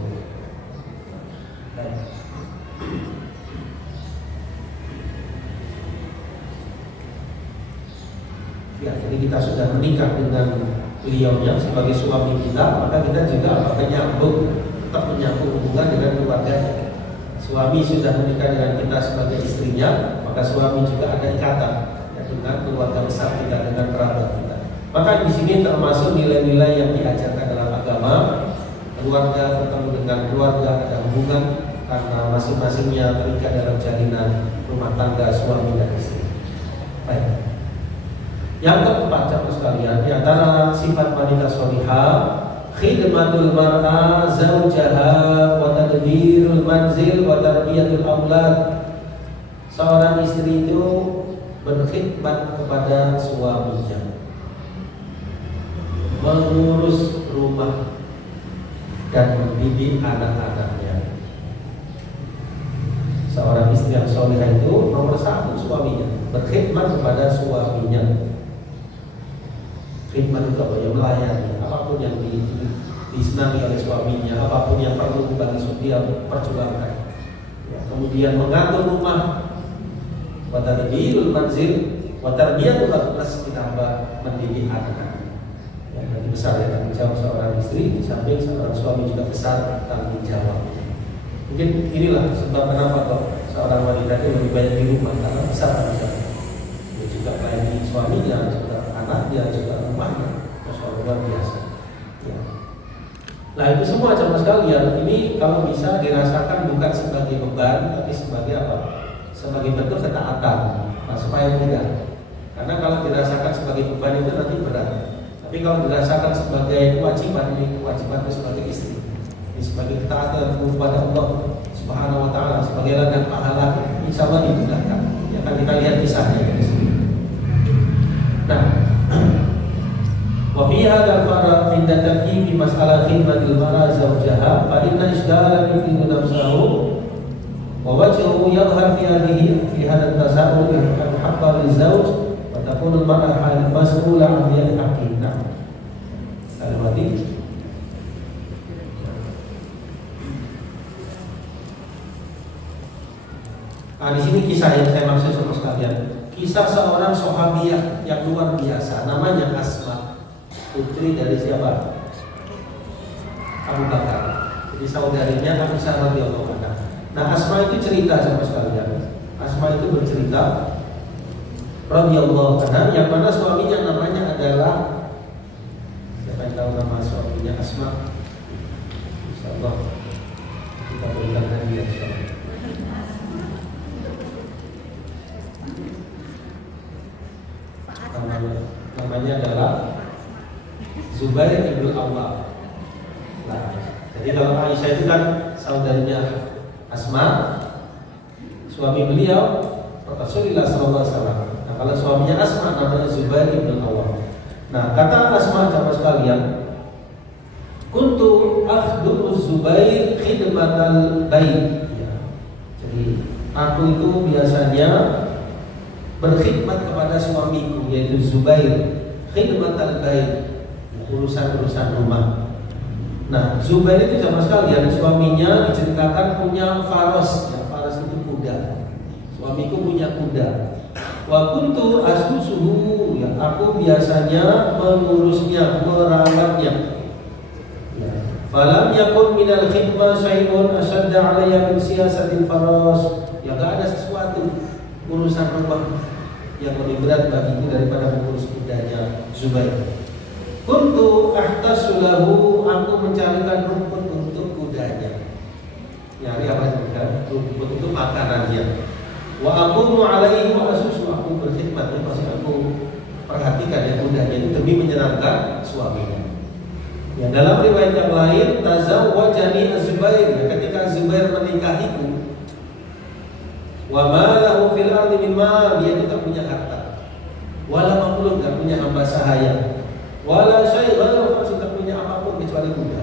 Ya, jadi kita sudah menikah dengan beliaunya sebagai suami kita, maka kita juga tetap menyambung hubungan dengan keluarganya. Suami sudah menikah dengan kita sebagai istrinya, maka suami juga ada ikatan ya, dengan keluarga besar kita, dengan kerabat kita. Maka di sini termasuk nilai-nilai yang diajarkan dalam agama. Keluarga bertemu dengan keluarga, ada hubungan karena masing-masingnya terikat dalam jalinan rumah tangga suami dan istri. Baik. Yang keempat, jamaah sekalian, di antara sifat wanita solihah, khidmatul mar'a zawjaha wa tadbirul manzil wa tarbiyatul aulad. Seorang istri itu berkhidmat kepada suaminya, mengurus rumah dan mendidik anak-anaknya. Seorang istri yang solihah itu nomor satu suaminya, berkhidmat kepada suaminya. Khidmat itu apa? Yang melayani apapun yang disenangi oleh suaminya, apapun yang perlu bagi dia perjuangkan. Ya, kemudian mengatur rumah, watadbirul manzil, Wa tarbiyatul plus ditambah mendidik anak. Yang lebih besar ya tanggung jawab seorang istri, di samping seorang suami juga besar tanggung jawab. Mungkin inilah sebab kenapa kok seorang wanita itu lebih banyak di rumah, karena besar tanggung jawab. Dia juga melayani suaminya, juga anaknya, juga rumahnya. Masya Allah, luar biasa. Ya. Nah itu semua jamaah sekalian, ini kalau bisa dirasakan bukan sebagai beban, tapi sebagai apa? Sebagai bentuk ketaatan, nah, supaya mudah. Karena kalau dirasakan sebagai beban itu nanti berat. Tapi kalau dirasakan sebagai kewajiban, ini kewajiban itu sebagai istri, ini sebagai ketaatan kepada Allah Subhanahu Wa Taala, sebagai ladang pahala, insya Allah dimudahkan. Ya kan kita lihat kisahnya di sini. Nah, wa fi hadzal farq inda tabyi fi mas'alah khidmatil mar'a zawjaha fa inna isdara yufidu nafsahu wa wajhuhu yadhhar fi hadhihi fi hadha at-tasawwur al-haqqa lizawj wa takunu al-mar'a mas'ula 'an haqqina. Al-Wadi. Nah, di sini kisah yang saya maksud sama sekalian, kisah seorang sahabiah yang luar biasa, namanya Asma, putri dari siapa? Abu Bakar. Jadi saudarinya Aisyah radhiyallahu anha. Nah, Asma itu cerita sama sekalian. Asma itu bercerita radhiyallahu anha, yang mana suaminya namanya adalah, siapa yang tahu nama suaminya Asma? Insyaallah kita berikan hadiah insyaallah. Namanya adalah Zubair ibn Awwam. Nah, jadi kalau Aisyah itu kan saudarinya Asma, suami beliau Rasulullah SAW. Nah, kalau suaminya Asma namanya Zubair ibn Awwam. Nah, kata Asma sama sekalian, kuntu akhdumu Zubair khidmatal bait. Ya. Jadi aku itu biasanya berkhidmat kepada suamiku, yaitu Zubair, khidmatal bait, urusan-urusan rumah. Nah, Zubair itu sama sekalian suaminya diceritakan punya faros, ya, faros itu kuda. Suamiku punya kuda. Wa kuntu asqusuhu, ya, aku biasanya mengurusnya, merawatnya. Ya. Falam yakun minal khidmah syai'un ashadda 'alayya min siyasatil faros. Ya, enggak ada sesuatu urusan rumah yang lebih berat bagiku daripada mengurus kudanya Zubair. Kuntu ahtasulahu, aku mencarikan rumput untuk kudanya. Nyari apa juga? Rumput untuk makanannya. Wa aqumu alaihi wa asusu, aku berkhidmat, masih aku perhatikan ya kudanya itu demi menyenangkan suaminya. Ya, dalam riwayat yang lain, tazawwajani Az-Zubair, ketika Zubair menikahiku. Wa ma lahu fil ardi min mal, dia tidak punya harta. Wala mamluk, tidak punya hamba sahaya. Wala syai' ghairu, tidak punya apapun kecuali kuda.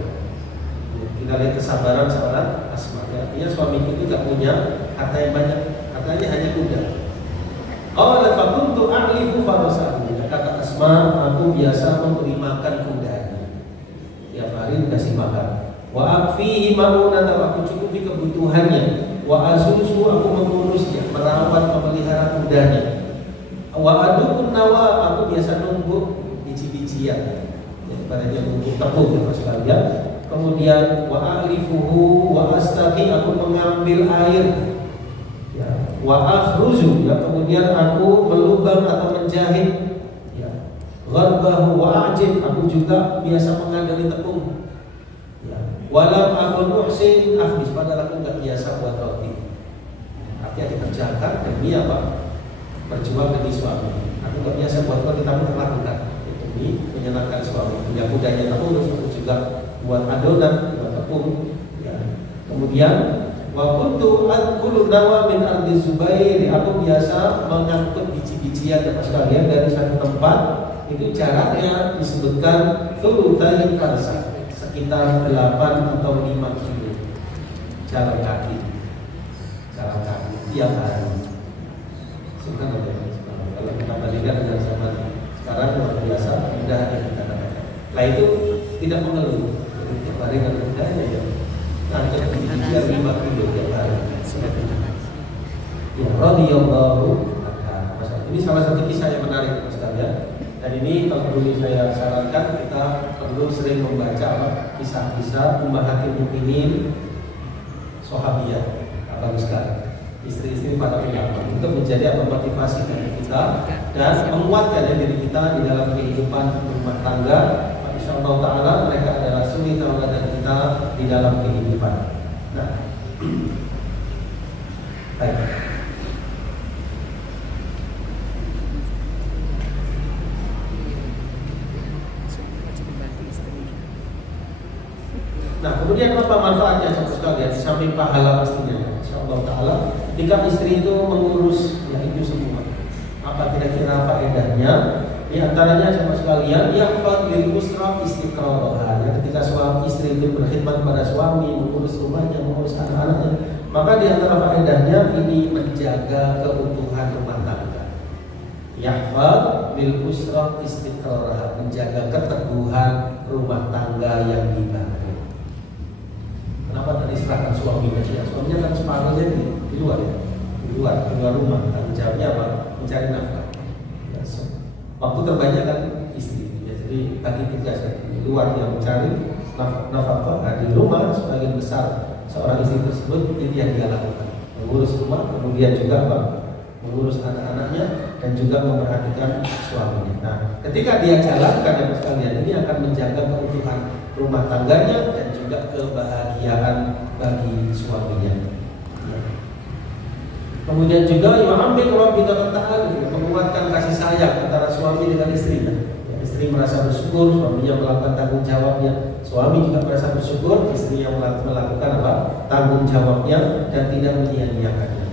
Kita lihat kesabaran seorang Asma. Artinya suami itu tidak punya harta yang banyak, hartanya hanya kuda. Qala fa kuntu a'lifu farasahu. Kata Asma, aku biasa memberi makan kudanya. Tiap hari dikasih makan. Wa akfihi ma'unata, aku cukupi kebutuhannya. Wa asusu, aku mengurusnya, merawat, memelihara kudanya. Wa adukun nawa, aku biasa nunggu biji-bijian, ibaratnya nunggu tepung ya sekalian. Kemudian wa alifuhu wa astaqi, aku mengambil air. Ya. Wa akhruzu, ya, kemudian aku melubang atau menjahit. Ya. Gharbahu wa ajib, aku juga biasa mengadili tepung. Walam aku muhsin akhbis, padahal aku nggak biasa buat roti. Artinya dikerjakan demi apa? Berjuang demi suami. Aku nggak biasa buat roti, tapi melakukan demi menyenangkan suami. Punya kudanya terus, aku juga buat adonan, buat tepung. Ya. Kemudian wa kuntu adkhulu nawa min ardi Zubair, aku biasa mengangkut biji-bijian dan sekalian dari satu tempat. Itu jaraknya disebutkan thulutsain farsa, sekitar 8 atau 5 kilo jalan kaki tiap hari. Subhanallah. Kalau kita bandingkan dengan zaman sekarang luar biasa mudah yang kita dapatkan. Nah itu tidak mengeluh. Tiap hari kan mudahnya ya. Nanti tiap 5 kilo tiap hari. Ya radhiyallahu anha. Maksudnya Ini salah satu kisah yang menarik sekalian. Dan ini kalau dulu saya sarankan kita perlu sering membaca kisah-kisah ummahatil mukminin sahabiyah. Bagus sekali. Istri-istri para ulama untuk menjadi motivasi bagi kita dan menguatkan diri kita di dalam kehidupan rumah tangga. Insyaallah taala mereka adalah suri tauladan kita di dalam kehidupan. Nah, baik. Nah, kemudian apa manfaatnya saudara sekalian? Di samping pahala pastinya, insyaallah taala, ketika istri itu mengurus ya itu semua. Apa kira-kira faedahnya? Di antaranya saudara sekalian, yang fadlil usra istiqrarah. Ketika suami istri itu berkhidmat pada suami, mengurus rumahnya, mengurus anak-anaknya, maka di antara faedahnya ini menjaga keutuhan rumah tangga. Yahfad bil usra istiqrarah, menjaga keteguhan rumah tangga yang dibangun. Kenapa tadi serahkan suaminya? Ya, suaminya kan separuhnya di luar ya, di luar rumah. Tanggung jawabnya apa? Mencari nafkah. Ya, waktu terbanyak kan istri. Ya, jadi bagi tugas di luar yang mencari nafkah. Nah, di rumah sebagian besar seorang istri tersebut itu yang dia lakukan, mengurus rumah, kemudian juga apa? Mengurus anak-anaknya dan juga memperhatikan suaminya. Nah, ketika dia jalankan ya sekalian, ini akan menjaga keutuhan rumah tangganya dan juga kebahagiaan bagi suaminya. Kemudian juga yu'ammil rabbika ta'ala, menguatkan kasih sayang antara suami dengan istrinya. Istri merasa bersyukur, suaminya melakukan tanggung jawabnya. Suami juga merasa bersyukur, istri yang melakukan apa? Tanggung jawabnya dan tidak menyia-nyiakannya.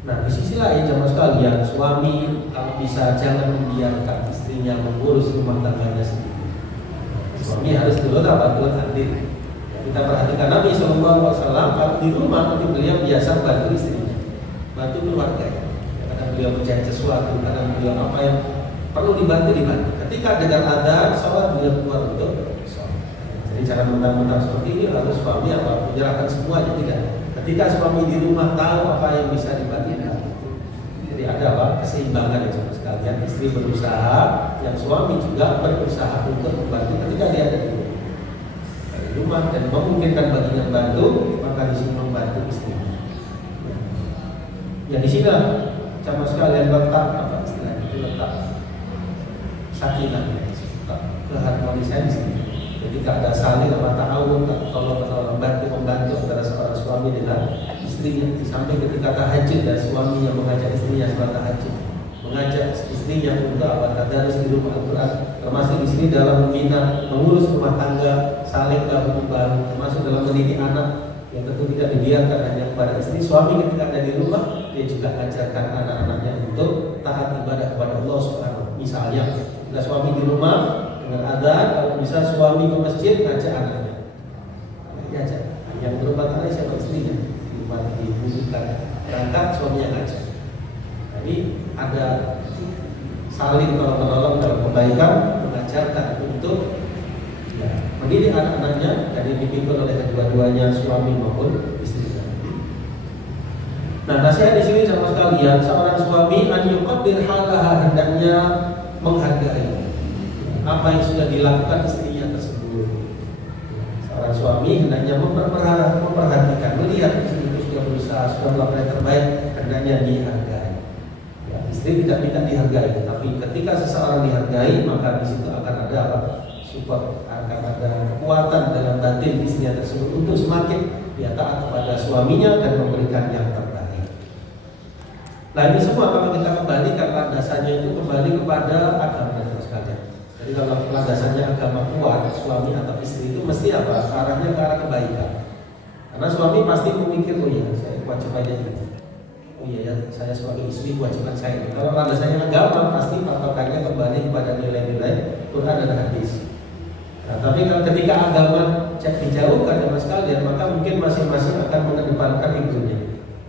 Nah, di sisi lain jamaah sekalian, suami kalau bisa jangan membiarkan istrinya mengurus rumah tangganya sendiri. Suami harus turut apa? Turut andil. Ya, kita perhatikan Nabi SAW kalau di rumah nanti beliau biasa bantu istrinya, bantu keluarganya. Kadang beliau menjahit sesuatu, kadang beliau apa yang perlu dibantu. Ketika dengar adzan, sholat beliau keluar untuk sholat. Jadi jangan mentang-mentang seperti ini lalu suami apa menyerahkan semuanya, tidak. Ketika suami di rumah tahu apa yang bisa dibantu, jadi ada apa? Keseimbangan ya saudara sekalian. Istri berusaha, yang suami juga berusaha untuk membantu ketika dia ada di rumah dan memungkinkan baginya membantu, maka di sini membantu istrinya. Ya di sini saudara sekalian letak apa istilahnya itu letak sakinah, keharmonisan di sini. Ketika ada saling apa ta'awun, tolong membantu antara seorang suami dengan istrinya. Di samping ketika tahajud dan suami yang mengajak istrinya sholat tahajud, mengajak istrinya untuk apa? Tadarus di rumah Al-Quran. Termasuk di sini dalam membina, mengurus rumah tangga, saling bahu-bahu, termasuk dalam mendidik anak yang tentu tidak dibiarkan hanya kepada istri. Suami ketika ada di rumah, dia juga ajarkan anak-anaknya untuk taat ibadah kepada Allah Subhanahu. Misalnya, ketika suami di rumah dengan adzan, kalau bisa suami ke masjid ngajak anaknya ajak. Yang berobat anak siapa? Istrinya. Di rumah dibutuhkan berangkat, suaminya ngajak. Jadi ada saling tolong-menolong dalam kebaikan, mengajarkan untuk mendidik anak-anaknya dan dipimpin oleh kedua-duanya suami maupun istrinya. Nah, nasihat di sini sama sekalian, seorang suami an yuqaddir halaha, hendaknya menghargai apa yang sudah dilakukan istrinya tersebut. Seorang suami hendaknya memperhatikan, melihat istri itu sudah berusaha, sudah melakukan yang terbaik, hendaknya dihargai. Ya, istri tidak minta dihargai, tapi ketika seseorang dihargai, maka di situ akan ada apa? Support, akan ada kekuatan dalam batin istrinya tersebut untuk semakin dia taat kepada suaminya dan memberikan yang terbaik. Nah, ini semua kalau kita kembalikan landasannya itu kembali kepada agama sekalian. Jadi kalau landasannya agama kuat, suami atau istri itu mesti apa? Arahnya ke arah kebaikan. Karena suami pasti memikir, oh iya, saya kewajibannya ini. Oh iya ya, saya sebagai istri kewajiban saya. Kalau landasannya agama, pasti patokannya kembali kepada nilai-nilai Quran dan hadis. Nah, tapi kalau ketika agama dijauhkan sama sekalian, maka mungkin masing-masing akan mengedepankan egonya,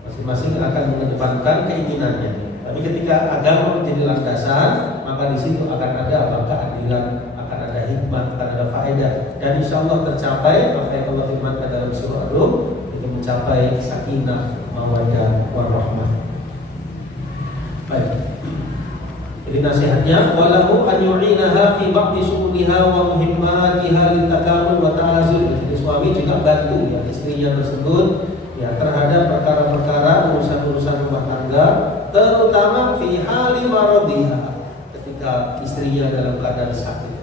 masing-masing akan mengedepankan keinginannya. Tapi ketika agama menjadi landasan, maka di situ akan ada apa? Keadilan, akan ada hikmah, akan ada faedah, dan insya Allah tercapai apa yang Allah firmankan dalam surah Rum, itu mencapai sakinah, Setelahnya walahu an yu'inaha fi ba'di syughliha wa muhimmatiha litakamul wa ta'azul. Jadi suami juga bantu ya istrinya tersebut ya terhadap perkara-perkara urusan-urusan rumah tangga, terutama fi hali maradiha, ketika istrinya dalam keadaan sakit,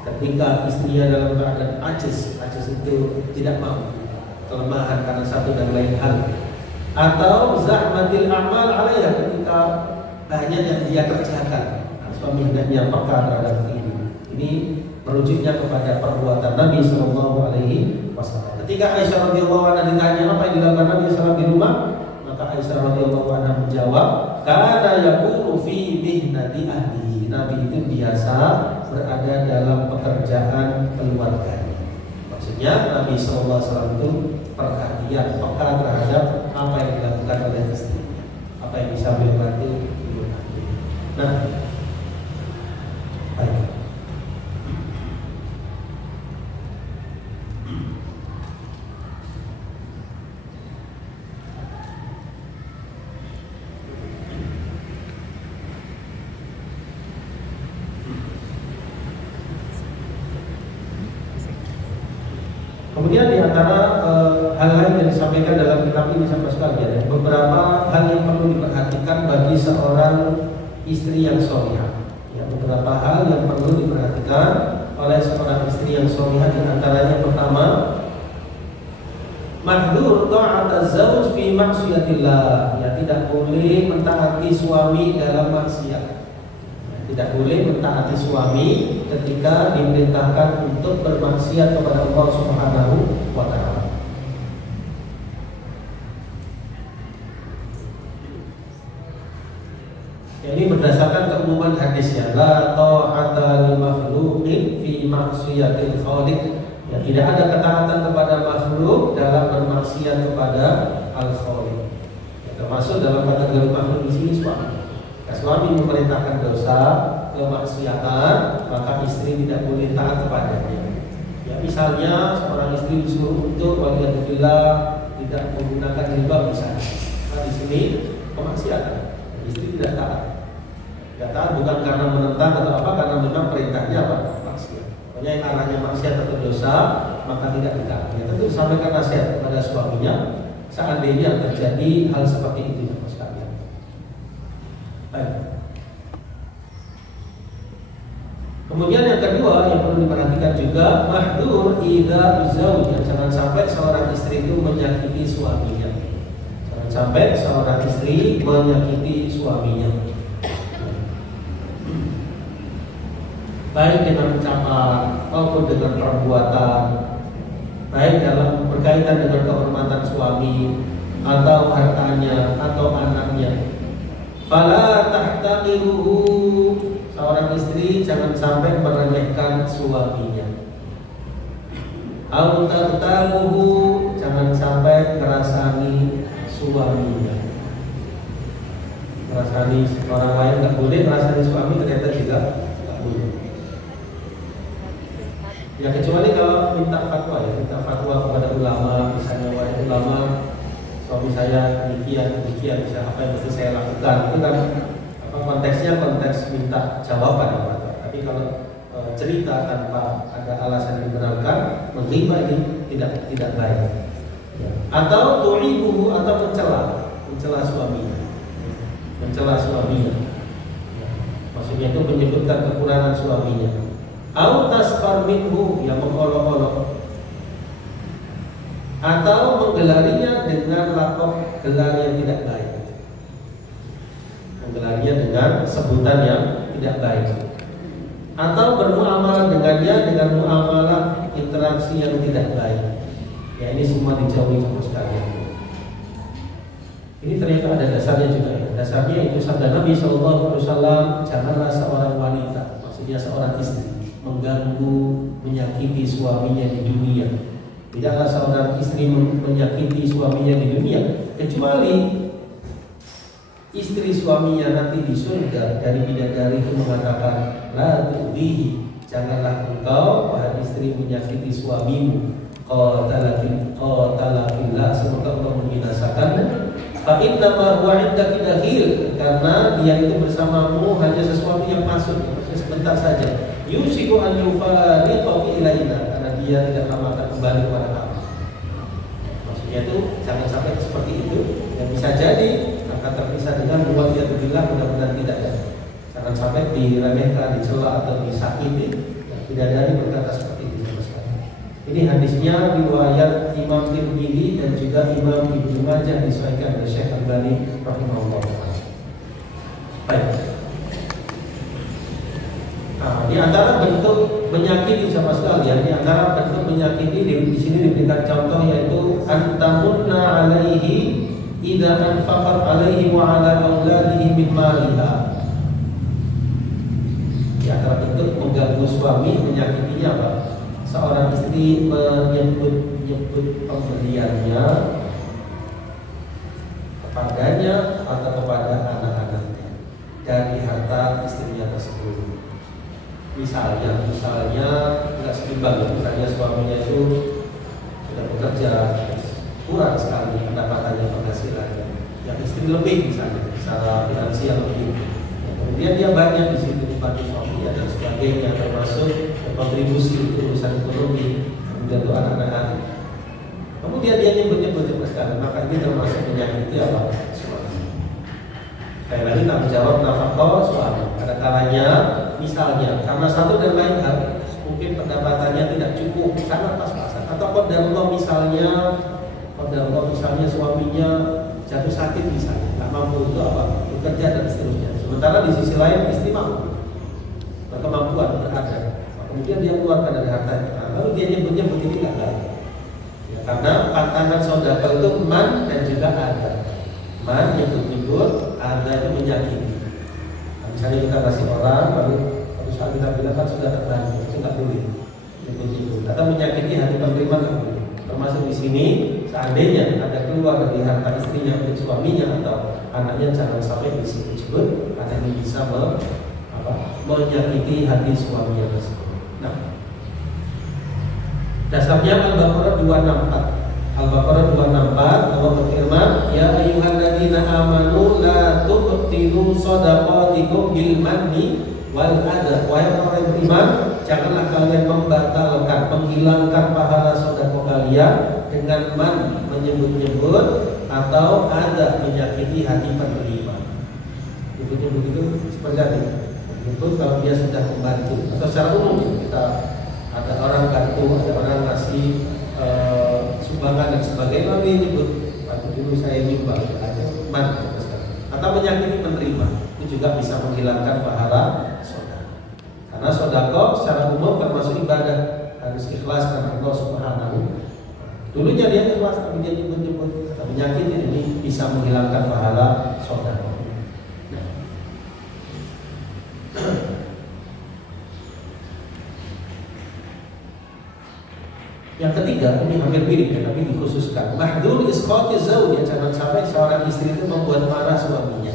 ketika istrinya dalam keadaan ajis itu tidak mampu, kelemahan karena satu dan lain hal, atau zahmatil amal alaiha, ketika banyak yang dia kerjakan, suami hendaknya peka terhadap ini. Ini merujuknya kepada perbuatan Nabi Sallallahu Alaihi Wasallam. Ketika Aisyah radhiyallahu anha ditanya apa yang dilakukan Nabi SAW di rumah, maka Aisyah radhiyallahu anha menjawab, "Kana yakunu fi mihnati ahli." Nabi itu biasa berada dalam pekerjaan keluarganya. Maksudnya Nabi Sallallahu Alaihi Wasallam itu perhatian, peka terhadap apa yang dilakukan oleh istrinya, apa yang bisa membantu. Nah, baik. Kemudian di antara hal lain yang disampaikan dalam kitab ini sama sekalian, beberapa hal yang perlu diperhatikan bagi seorang istri yang solihah. Ya, beberapa hal yang perlu diperhatikan oleh seorang istri yang solihah, di antaranya pertama, mahdzur ta'at az-zawj fi maksiatillah. Ya, tidak boleh mentaati suami dalam maksiat. Ya, tidak boleh mentaati suami ketika diperintahkan untuk bermaksiat kepada Allah Subhanahu wa taala. Ini berdasarkan keumuman hadisnya, la ta'ata li makhluqin fi maksiatil khaliq. Ya, tidak ada ketaatan kepada makhluk dalam bermaksiat kepada al-khaliq. Ya, termasuk dalam kategori makhluk di sini suami. Jika suami memerintahkan dosa, kemaksiatan, maka istri tidak boleh taat kepadanya. Ya, misalnya seorang istri disuruh untuk waliyadzubillah tidak menggunakan jilbab misalnya. Nah, di sini kemaksiatan. Istri tidak taat. Tidak taat bukan karena menentang atau apa, karena memang perintahnya apa? Maksiat. Pokoknya yang arahnya maksiat atau dosa, maka tidak ditaati. Ya, tentu sampaikan nasihat kepada suaminya seandainya terjadi hal seperti itu sekalian. Baik. Kemudian yang kedua yang perlu diperhatikan juga, mahdzur idza zauj. Jangan sampai seorang istri itu menyakiti suaminya. Jangan sampai seorang istri menyakiti suaminya. Baik dengan ucapan maupun dengan perbuatan, baik dalam berkaitan dengan kehormatan suami atau hartanya atau anaknya. Fala tahtaqiruhu, seorang istri jangan sampai meremehkan suaminya. Au tartamuhu, jangan sampai merasani suaminya. Merasani orang lain nggak boleh, merasani suami ternyata juga nggak boleh. Ya kecuali kalau minta fatwa, ya minta fatwa kepada ulama, misalnya wahai ulama, suami saya demikian bisa apa yang mesti saya lakukan. Itu kan konteksnya konteks minta jawaban. Tapi kalau cerita tanpa ada alasan yang dibenarkan, menerima ini tidak baik. Ya. Atau tu'ibuhu, atau mencela suaminya. Ya. Maksudnya itu menyebutkan kekurangan suaminya. Au tasfar minhu, yang mengolok-olok, atau menggelarinya dengan lakop gelar yang tidak baik, menggelarinya dengan sebutan yang tidak baik, atau bermuamalah dengannya dengan muamalah interaksi yang tidak baik. Ya, ini semua dijauhi sama sekalian. Ini ternyata ada dasarnya juga. Ya. Dasarnya itu sabda Nabi SAW, janganlah seorang wanita, maksudnya seorang istri, mengganggu, menyakiti suaminya di dunia. Tidaklah seorang istri menyakiti suaminya di dunia, kecuali istri suaminya nanti di surga. Dari bidadari itu mengatakan, la tu'dhihi, janganlah engkau wahai istri menyakiti suamimu. Qatalakillah, semoga engkau membinasakanmu. Fa Fa inna ma huwa indaki dakhil, karena dia itu bersamamu hanya sesuatu yang masuk, maksudnya sebentar saja. Yusiku an yufariqaki ilaina, karena dia tidak lama akan kembali kepada kamu. Maksudnya itu jangan sampai seperti itu. Yang bisa jadi akan terpisah dengan buat dia terbilang mudah-mudahan tidak ada. Jangan sampai diremehkan, dicela atau disakiti. Tidak ada yang berkata seperti itu sama sekali. Ini hadisnya riwayat Imam Tirmidzi dan juga Imam Ibnu Majah, disahihkan oleh Syekh Albani rahimahullah. Baik. Nah, di antara bentuk menyakiti sama sekalian, di antara bentuk menyakiti di sini diberikan contoh yaitu antamunna alaihi idza anfaqat alaihi wa ala auladihi min maliha. Di antara bentuk mengganggu suami, menyakitinya apa? Seorang istri menyebut pemberiannya kepadanya atau kepada anak-anaknya dari harta istrinya tersebut. Misalnya nggak seimbang. Misalnya suaminya itu sudah bekerja, kurang sekali pendapatannya, penghasilannya, yang istri lebih misalnya secara finansial lebih. Kemudian dia banyak di situ dibantu suaminya dan sebagainya, termasuk kontribusi untuk urusan ekonomi, kemudian untuk anak-anak. Kemudian dia nyebut-nyebut sekali, maka ini termasuk menyakiti apa? Suami. Sekali lagi tanggung jawab nafkah suami. Ada kalanya, misalnya karena satu dan lain hal, mungkin pendapatannya tidak cukup, sangat pas-pasan. Atau qadarullah misalnya suaminya jatuh sakit misalnya, tak mampu untuk apa? Bekerja dan seterusnya. Sementara di sisi lain istri mampu, berkemampuan, berada. Kemudian dia keluarkan dari hartanya. Lalu dia nyebutnya begini nggak baik. Ya, karena pantangan saudara itu man dan juga ada. Man nyebut-nyebut, ada itu menyakiti. Nah, misalnya kita kasih orang, lalu saat kita bilang kan sudah terbantu, itu nggak boleh. Nyebut-nyebut. Atau menyakiti hati penerima nggak boleh. Termasuk di sini, seandainya ada keluar dari harta istrinya untuk suaminya atau anaknya, jangan sampai disebut-sebut, karena ini bisa menyakiti hati suaminya tersebut. Nah, dasarnya Al-Baqarah 264. Al-Baqarah 264 Allah berfirman, ya ayyuhalladzina amanu la tubtilu shadaqatikum bil manni wal adha. Wahai orang yang beriman, janganlah kalian membatalkan, menghilangkan pahala sedekah kalian dengan menyebut-nyebut atau ada menyakiti hati penerima. Nyebut-nyebut itu seperti apa? Itu kalau dia sudah membantu atau secara umum kita ada orang bantu, ada orang ngasih sumbangan dan sebagainya, lalu nyebut bantu dulu saya nyumbang, atau menyakiti penerima, itu juga bisa menghilangkan pahala sedekah. Karena sedekah secara umum termasuk ibadah, harus ikhlas karena Allah Subhanahu. Dulunya dia ikhlas tapi dia nyebut-nyebut, menyakiti, ini bisa menghilangkan pahala sedekah. Yang ketiga, ini hampir mirip ya, tapi dikhususkan. Mahdzur isqati zawj, jangan sampai seorang istri itu membuat marah suaminya.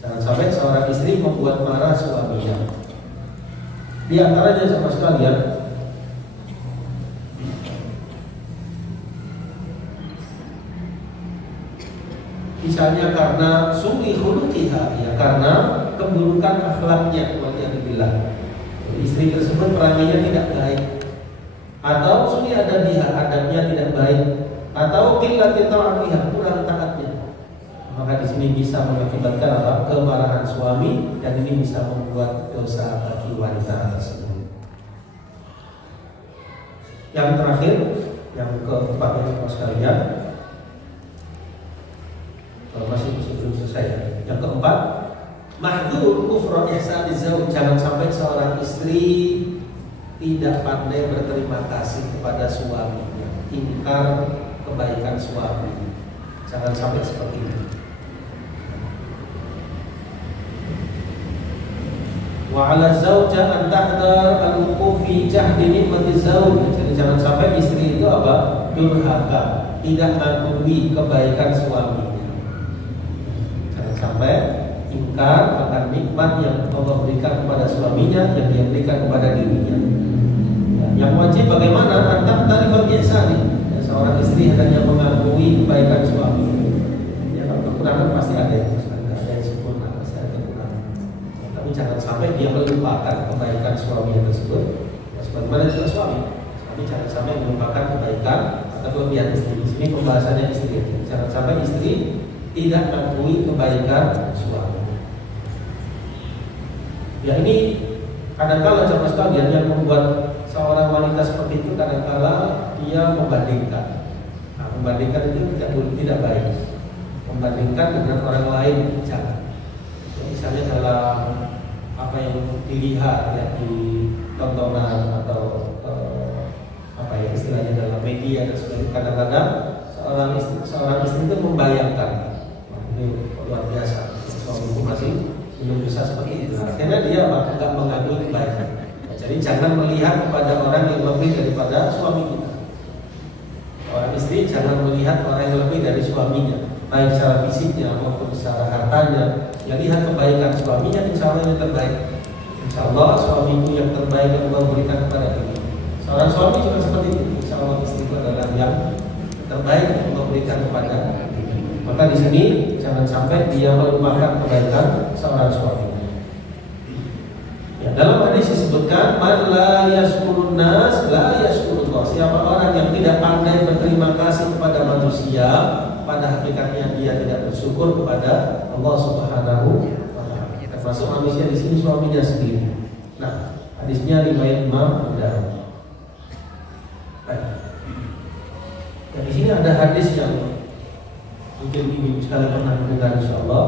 Jangan sampai seorang istri membuat marah suaminya. Di antaranya sama sekalian, misalnya karena su'i khuluqiha, ya karena keburukan akhlaknya, waliyadzubillah. Istri tersebut peranginya tidak baik, atau su'i adabnya, adabnya tidak baik, atau qillati ta'atiha, kurang taatnya. Maka di sini bisa mengakibatkan apa? Kemarahan suami, dan ini bisa membuat dosa bagi wanita tersebut. Yang terakhir, yang keempat sekalian, masih belum selesai. Yang keempat, mahdzur kufra ihsani zauj, jangan sampai seorang istri tidak pandai berterima kasih kepada suaminya, ingkar kebaikan suami. Jangan sampai seperti itu. Wa 'ala zauja an tahdar al-wuquf fi jahdi nikmati zauj. Jadi jangan sampai istri itu apa? Durhaka, tidak mengakui kebaikan suaminya. Jangan sampai ingkar akan nikmat yang Allah berikan kepada suaminya, yang dia berikan kepada dirinya. Yang wajib bagaimana? Antara tarifah biasa nih. Seorang istri hendaknya mengakui kebaikan suami. Ya, kalau jangan sampai dia melupakan kebaikan suaminya tersebut. Sebagaimana juga suami jangan sampai melupakan kebaikan atau kelebihan istri. Di sini pembahasannya istri. Jangan sampai istri tidak mengakui kebaikan suami. Ya, ini kadang-kala jamaah sekalian yang membuat seorang wanita seperti itu, kadang-kala dia membandingkan. Nah, membandingkan itu tidak baik. Membandingkan dengan orang lain jangan. Ya, misalnya dalam apa yang dilihat ya, di tontonan atau apa ya istilahnya dalam media dan sebagainya, kadang-kadang seorang istri itu membayangkan, ini luar biasa, suamiku masih belum bisa seperti itu, karena dia nggak mengakui kebaikan. Nah, jadi jangan melihat kepada orang yang lebih daripada suami kita. Orang istri jangan melihat orang yang lebih dari suaminya, baik secara fisiknya maupun secara hartanya. Ya, lihat kebaikan suaminya, insya Allah yang terbaik. Insya Allah suamiku yang terbaik yang Allah berikan kepada diri. Seorang suami juga seperti itu. Insya Allah istriku adalah yang terbaik yang Allah berikan kepada diri. Maka di sini jangan sampai dia melupakan kebaikan seorang suami. Ya, dalam hadis disebutkan, "Man la yashkurun nas la yashkurullah." Siapa orang yang tidak pandai berterima kasih kepada manusia, pada hakikatnya dia tidak bersyukur kepada Allah Subhanahu wa taala. Termasuk manusia di sini suaminya sendiri. Nah, hadisnya riwayat Imam Abu Dawud. Ya, di sini ada hadis yang mungkin ibu sekali pernah mendengar, insyaallah.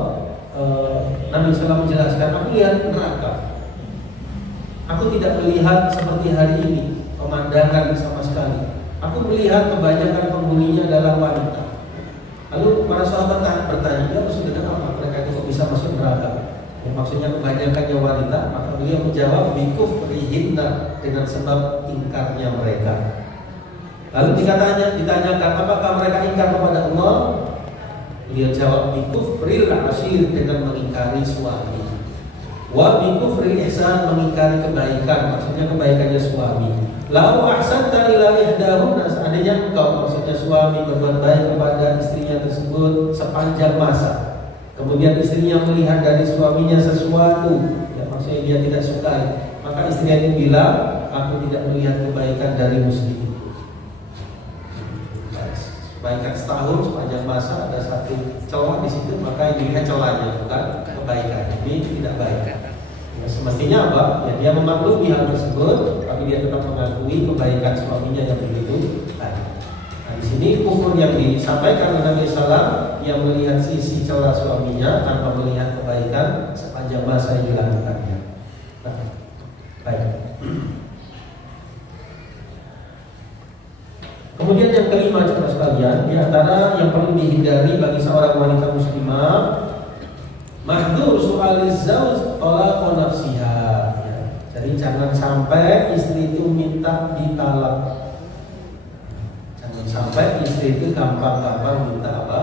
Nabi SAW menjelaskan, aku lihat neraka. Aku tidak melihat seperti hari ini pemandangan sama sekali. Aku melihat kebanyakan penghuninya adalah wanita. Lalu para sahabat bertanya, ya Rasulullah, apa mereka itu kok bisa masuk neraka? Ya, maksudnya kebanyakannya wanita. Maka beliau menjawab, bikufrihinna, dengan sebab ingkarnya mereka. Lalu ditanyakan, apakah mereka ingkar kepada Allah? Beliau jawab, bikufril ashir, dengan mengingkari suami. Wa bikufril ihsan, mengingkari kebaikan, maksudnya kebaikannya suami. Lau ahsanta ila ihdahunna, seandainya engkau, maksudnya suami, berbuat baik kepada istrinya tersebut sepanjang masa, kemudian istrinya melihat dari suaminya sesuatu yang maksudnya dia tidak sukai, maka istrinya itu bilang, aku tidak melihat kebaikan dari muslim itu. Kebaikan setahun sepanjang masa ada satu celah di situ, maka yang dilihat celahnya bukan kebaikan. Ini tidak baik. Ya, semestinya apa? Ya, dia memaklumi hal tersebut, tapi dia tetap mengakui kebaikan suaminya yang begitu baik. Nah, di sini kufur yang disampaikan oleh Nabi SAW, yang melihat sisi celah suaminya tanpa melihat kebaikan sepanjang masa yang dilakukannya. Nah, baik. Kemudian yang kelima, saudara sekalian, di antara yang perlu dihindari bagi seorang wanita muslimah, mahdzur su'aliz zauj talaq nafsiha. Ya, jadi jangan sampai istri itu minta ditalak. Jangan sampai istri itu gampang-gampang minta apa?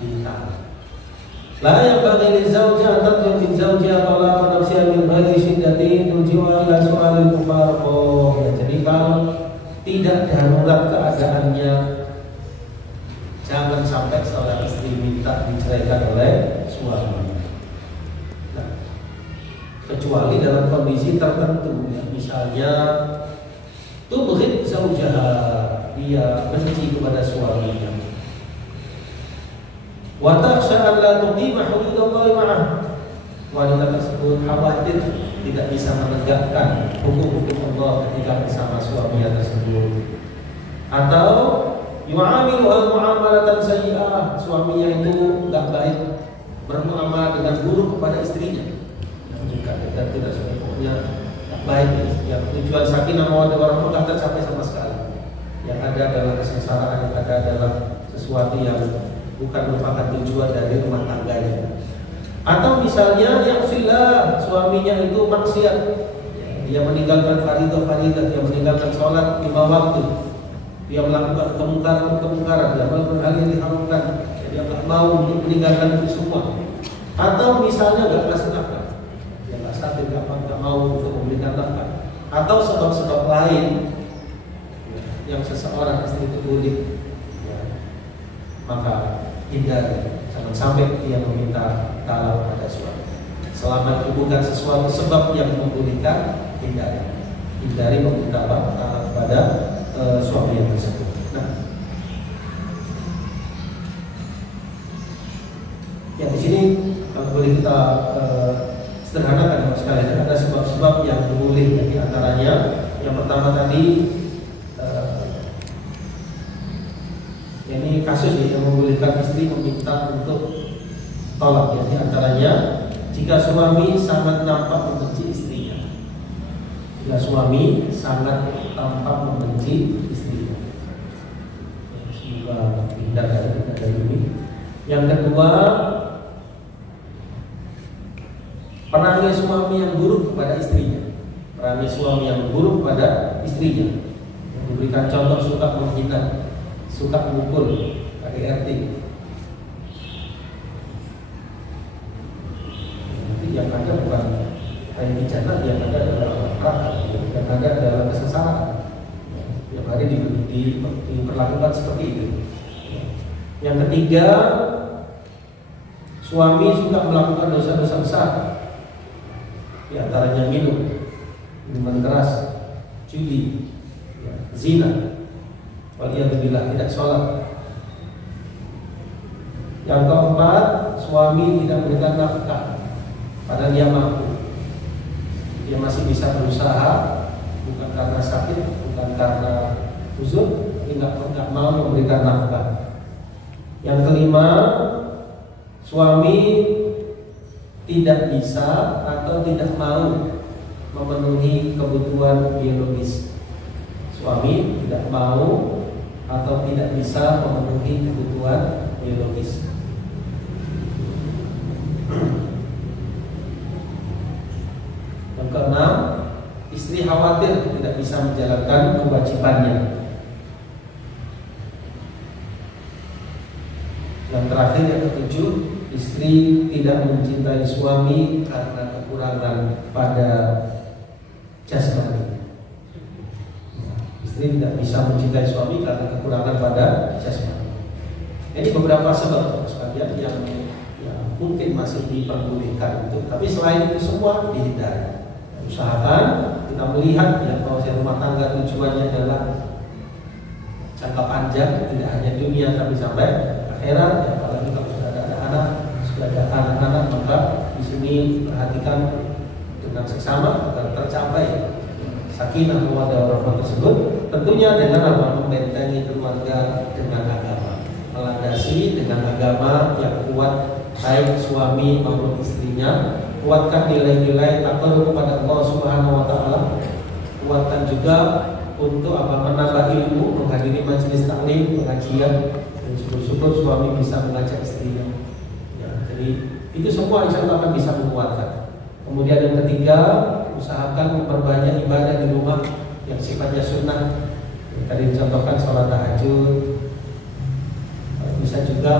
Ditalak. La yanbaghi lizauji an tatlub min zawjiha talaq nafsiha min ghairi shiddatin tuji'u ila su'alil mufaraqah. Ya, jadi kalau tidak darurat keadaannya, jangan sampai seorang istri minta diceraikan oleh suami. Nah, kecuali dalam kondisi tertentu, ya, misalnya tubghid zaujaha, dia benci kepada suaminya. Wa takhsha an la tuqima hududallahi ma'ah, wanita tersebut khawatir tidak bisa menegakkan hukum-hukum Allah ketika bersama suaminya tersebut. Atau yu'amilu al-mu'amalatan sayyi'ah, suaminya itu enggak baik, bermuamalah dengan buruk kepada istrinya. Dan tidak sepenuhnya baik, yang tujuan sakinah mawaddah warahmah enggak tercapai sama sekali. Yang ada adalah kesengsaraan, yang ada adalah sesuatu yang bukan merupakan tujuan dari rumah tangganya. Atau misalnya ya'sillah, suaminya itu maksiat, dia meninggalkan faridah, dia meninggalkan sholat 5 waktu, dia melakukan kemungkaran, dia melakukan hal yang diharamkan, dia nggak mau untuk meninggalkan itu semua. Atau misalnya nggak kasih nafkah, dia nggak sadar, nggak mau untuk memberikan nafkah. Atau sebab-sebab lain yang seseorang istri itu ulik, ya, maka hindari. Jangan sampai dia meminta talak pada suami. Selama itu bukan sesuatu sebab yang membolehkan, hindari meminta pada suami yang tersebut. Nah, ya di sini kalau boleh kita sederhanakan sekalian, ada sebab-sebab yang boleh. Di antaranya yang pertama tadi, ini kasus yang membolehkan istri meminta untuk tolak. Ya, di antaranya jika suami sangat nampak membenci istrinya. Jika suami sangat tampak membenci istrinya. Semoga tidak dari ini. Yang kedua, perangai suami yang buruk kepada istrinya. Perangai suami yang buruk kepada istrinya. Yang diberikan contoh suka menghina, suka memukul, KDRT. Yang ada bukan hanya jannah, yang ada adalah neraka, yang ada adalah kesesaran. Yang hari diperlakukan seperti itu. Yang ketiga, suami suka melakukan dosa-dosa besar. Di antaranya minuman keras, judi, zina, waliyadzubillah, tidak sholat. Yang keempat, suami tidak memberikan nafkah padahal dia mampu. Dia masih bisa berusaha, bukan karena sakit, bukan karena uzur, tapi tidak mau memberikan nafkah. Yang kelima, suami tidak bisa atau tidak mau memenuhi kebutuhan biologis. Suami tidak mau atau tidak bisa memenuhi kebutuhan biologis. Yang keenam, istri khawatir tidak bisa menjalankan kewajibannya. Yang terakhir, yang ketujuh, istri tidak mencintai suami karena kekurangan pada jasmani. Istri tidak bisa mencintai suami karena kekurangan pada jasmani. Ini beberapa sebab sekalian yang mungkin masih diperbolehkan itu. Tapi selain itu semua dihindari. Usahakan kita melihat kalau rumah tangga tujuannya adalah jangka panjang, tidak hanya dunia tapi sampai akhirat. Apalagi kalau sudah ada anak, sudah ada anak-anak, maka di sini perhatikan dengan seksama agar tercapai sakinah mawaddah warahmah tersebut. Tentunya dengan membentengi keluarga dengan agama, melandasi dengan agama yang kuat, baik suami maupun istrinya. Kuatkan nilai-nilai takwa kepada Allah Subhanahu wa taala. Kuatkan juga untuk menambah ilmu, menghadiri majelis taklim, pengajian, dan syukur-syukur suami bisa mengajak istrinya. Ya, jadi itu semua insya Allah akan bisa menguatkan. Kemudian yang ketiga, usahakan memperbanyak ibadah di rumah yang sifatnya sunnah. Tadi dicontohkan sholat tahajud. Bisa juga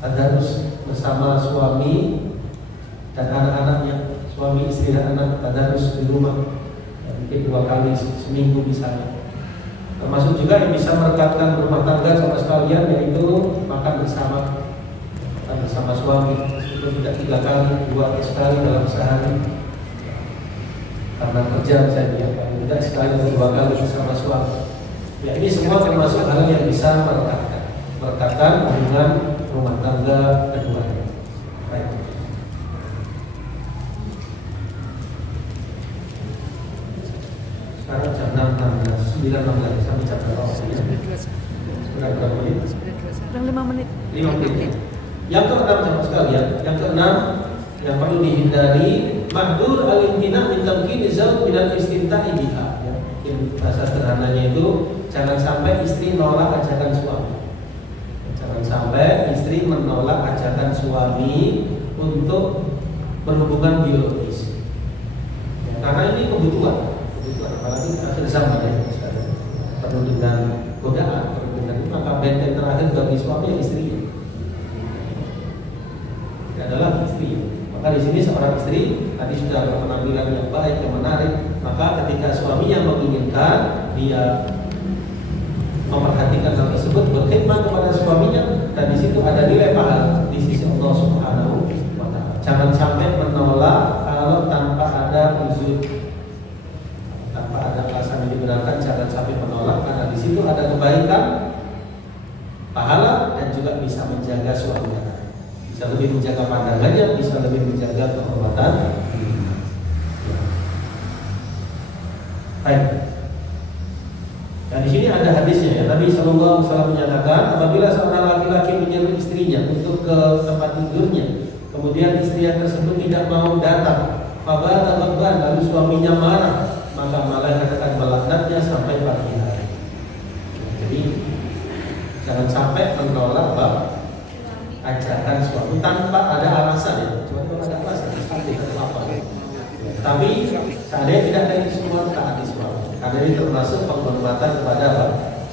tadarus bersama suami dan anak-anaknya, suami istri dan anak tadarus di rumah, mungkin 2 kali seminggu misalnya. Termasuk juga yang bisa merekatkan rumah tangga sama sekalian, yaitu makan bersama suami. Itu tidak 3 kali, 2 sekali dalam sehari. Karena kerja misalnya, paling tidak sekali atau 2 kali bersama suami. Ya, ini semua termasuk hal yang bisa merekatkan hubungan rumah tangga keduanya. Baik. Sekarang jam 9.16 sampai jam berapa? Berapa menit? Kurang 5 menit. 5 menit. Yang keenam sama sekalian, yang keenam yang perlu dihindari, mahdur al-imtina min tamkin zawj min al-istimta'i biha. Ya, bahasa sederhananya itu jangan sampai istri nolak ajakan suami. Jangan sampai istri menolak ajakan suami untuk berhubungan biologis. Ya, karena ini kebutuhan, apalagi akhir zaman ya, penuh dengan godaan, penuh dengan itu, maka benteng terakhir bagi suami istrinya. Tidak adalah istri. Maka di sini seorang istri tadi sudah berpenampilan yang baik, yang menarik. Maka ketika suaminya menginginkan, dia memperhatikan hal tersebut, berkhidmat kepada suaminya, dan di situ ada nilai pahala di sisi Allah Subhanahu wa taala. Jangan sampai juga bisa menjaga suaminya, bisa lebih menjaga pandangannya, bisa lebih menjaga kehormatan. Baik. Dan di sini ada hadisnya ya. Nabi Shallallahu Alaihi Wasallam menyatakan, apabila seorang laki-laki menyuruh istrinya untuk ke tempat tidurnya, kemudian istri yang tersebut tidak mau datang, fabata ghadban, lalu suaminya marah, maka malaikat akan melaknatnya sampai pagi hari. Jadi jangan sampai menolak ajakan suami tanpa ada alasan ya. Cuma kalau ada alasan, pasti apa. Tapi saya tidak dari semua taat suami. Karena ini termasuk penghormatan kepada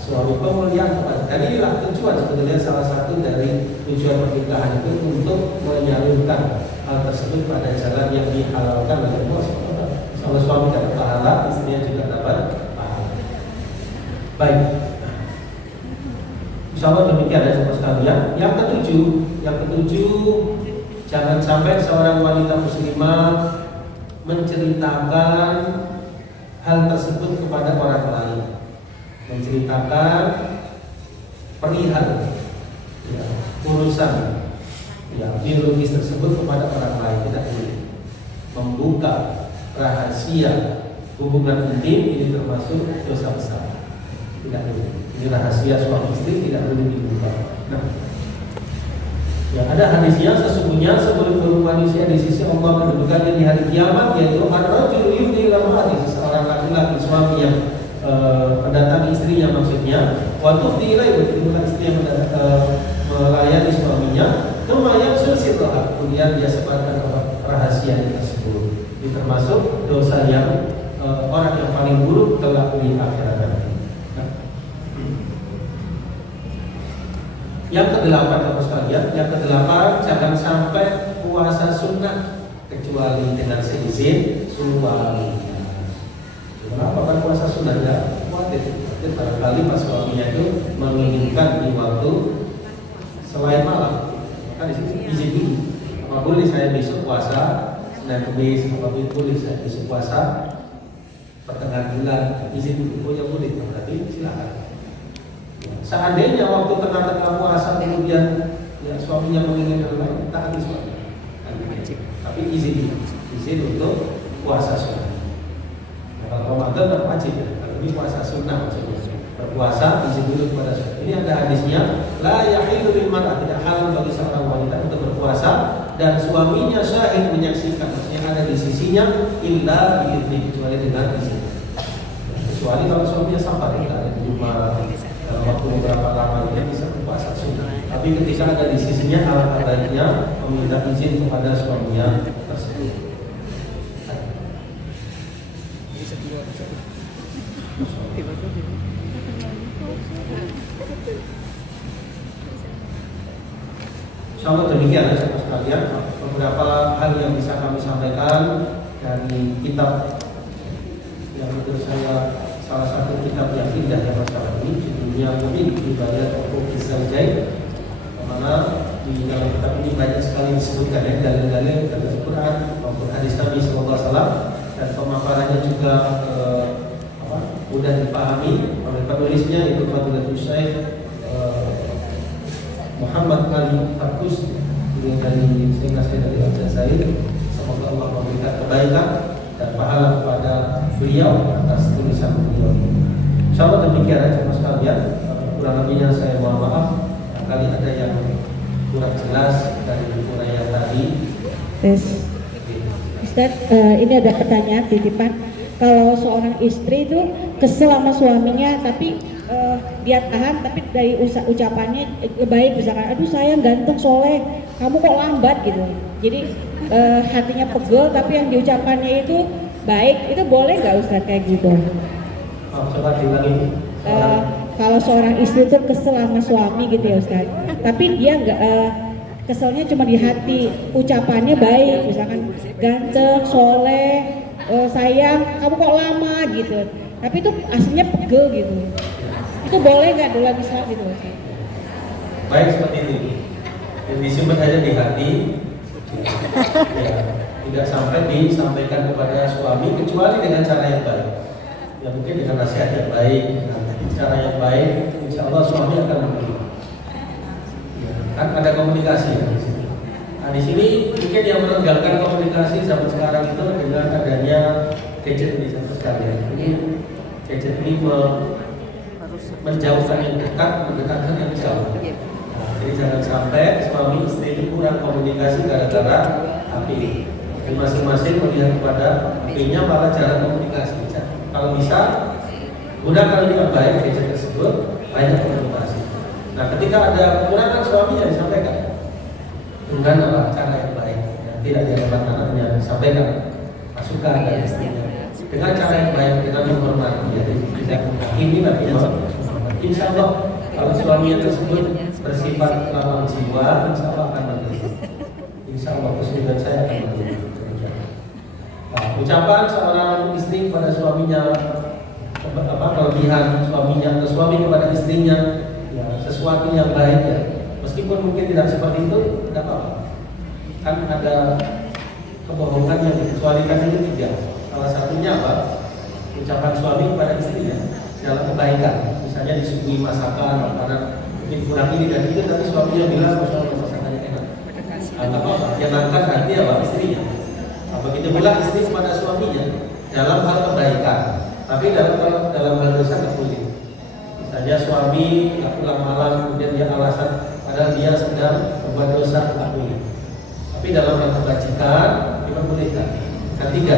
suami, pemuliaan kepada. Dan inilah tujuan sebetulnya, salah satu dari tujuan pernikahan itu untuk menyalurkan hal tersebut pada jalan yang dihalalkan oleh Allah SWT. Kalau suami dapat pahala, istrinya juga dapat pahala. Baik. Insyaallah demikian ya sahabat sekalian. Yang ketujuh, jangan sampai seorang wanita muslimah menceritakan hal tersebut kepada orang lain, menceritakan perihal ya, urusan ya, biologis tersebut kepada orang lain. Tidak boleh membuka rahasia hubungan intim, ini termasuk dosa besar. Tidak boleh. Ini rahasia suami istri, tidak boleh dibuka. Nah, ya ada hadisnya, sesungguhnya sebelum manusia di sisi Allah kedudukannya di hari kiamat, yaitu ar-rajul yufdi ila mar'atihi, seorang laki-laki suami yang mendatangi istrinya, maksudnya wa tufdi ilaihi, bukan istri yang melayani suaminya, kemudian sirrah, kemudian dia sebarkan rahasia tersebut. Ini termasuk dosa yang orang yang paling buruk kelak di akhirat nanti. Yang kedelapan, teman sekalian, jangan sampai puasa sunnah kecuali dengan seizin suaminya. Kenapa kan puasa sunnah ya? Wajib. Barangkali pas suaminya itu menginginkan di waktu selain malam, maka di sini izin dulu. Apa boleh saya besok puasa Senin Kamis? Apa boleh saya besok puasa pertengahan bulan? Izin dulu. Oh ya boleh. Berarti silakan. Seandainya waktu tengah-tengah puasa kemudian ya, suaminya menginginkan lain, taati suami. Tapi izin untuk puasa sunnah. Kalau Ramadan tidak wajib ya, kalau ini puasa sunnah maksudnya. Berpuasa izin dulu kepada suami. Ini ada hadisnya, la yahillu lil mar'ah, tidak halal bagi seorang wanita untuk berpuasa dan suaminya syahid menyaksikan, maksudnya ada di sisinya, illa biizni, kecuali dengan izin. Kecuali kalau suaminya sabar, tidak ada di rumah. Waktu beberapa lama dia bisa berpuasa sunnah. Tapi ketika ada di sisinya, alangkah baiknya meminta izin kepada suaminya tersebut. Insyaallah demikian ya sekalian, beberapa hal yang bisa kami sampaikan dari kitab yang menurut saya salah satu kitab yang indah yang masalah ini, judulnya Mungkin Ibadah Hukum Zaujai, mana di dalam kitab ini banyak sekali disebutkan ya dalil-dalil dari Al-Quran maupun hadis Nabi SAW, dan pemaparannya juga mudah dipahami oleh penulisnya, yaitu Fadilatul Syekh Muhammad Ali Fakus, ini dari Sayyidina dari Al-Jazair. Semoga Allah memberikan kebaikan dan pahala kepada beliau atas tulisan beliau. Insyaallah demikian aja mas sekalian. Kurang lebihnya saya mohon maaf. Kali ada yang kurang jelas dari uraian tadi. Ustaz, ini ada pertanyaan titipan. Kalau seorang istri itu kesel sama suaminya, tapi dia tahan, tapi dari ucapannya baik, misalkan, aduh sayang ganteng soleh, kamu kok lambat gitu. Jadi hatinya pegel, tapi yang diucapannya itu baik, itu boleh nggak Ustaz kayak gitu? Coba diulangi. Kalau seorang istri itu kesel sama suami gitu ya Ustaz, tapi dia nggak keselnya cuma di hati, ucapannya baik, misalkan ganteng, soleh, sayang, kamu kok lama gitu, tapi itu aslinya pegel gitu. Itu boleh nggak dalam Islam gitu Ustaz? Baik, seperti itu. Disimpan aja di hati. Ya, tidak sampai disampaikan kepada suami kecuali dengan cara yang baik. Ya mungkin dengan nasihat yang baik, dengan cara yang baik, insya Allah suami akan menerima. Ya, kan ada komunikasi ya di sini. Nah di sini mungkin yang menegakkan komunikasi sampai sekarang itu dengan adanya gadget ini sampai sekalian. Ini gadget ini menjauhkan yang dekat, mendekatkan yang jauh. Nah, jadi jangan sampai suami istri itu kurang komunikasi gara-gara HP. Dan masing-masing melihat kepada HP-nya malah jarang komunikasi. Kalau bisa gunakan dengan baik gadget tersebut, banyak komunikasi. Nah, ketika ada kekurangan suami yang disampaikan dengan apa cara yang baik, ya, tidak dianggap anaknya disampaikan masukan dari istrinya dengan cara yang baik, dengan menghormati, ya, tidak menghakimi tapi insya Allah kalau suami tersebut bersifat lapang jiwa, insya Allah akan mengerti. Insya Allah kesulitan saya akan mengerti. Nah, ucapan seorang istri kepada suaminya, kelebihan suaminya atau suami kepada istrinya, ya sesuatu yang baik ya, meskipun mungkin tidak seperti itu, tidak apa-apa. Kan ada kebohongan yang dikecualikan itu 3. Salah satunya apa? Ucapan suami kepada istrinya dalam kebaikan. Misalnya disuguhi masakan, makanan mungkin kurang ini dan itu, tapi suaminya bilang masakannya enak. Atau apa? Yang angkat hati apa? Istrinya. Begitu pula istri kepada suaminya dalam hal kebaikan, tapi dalam hal dosa tidak boleh. Misalnya suami pulang malam kemudian dia alasan padahal dia sedang membuat dosa, tidak boleh. Tapi dalam hal kebajikan diperbolehkan. Ketiga,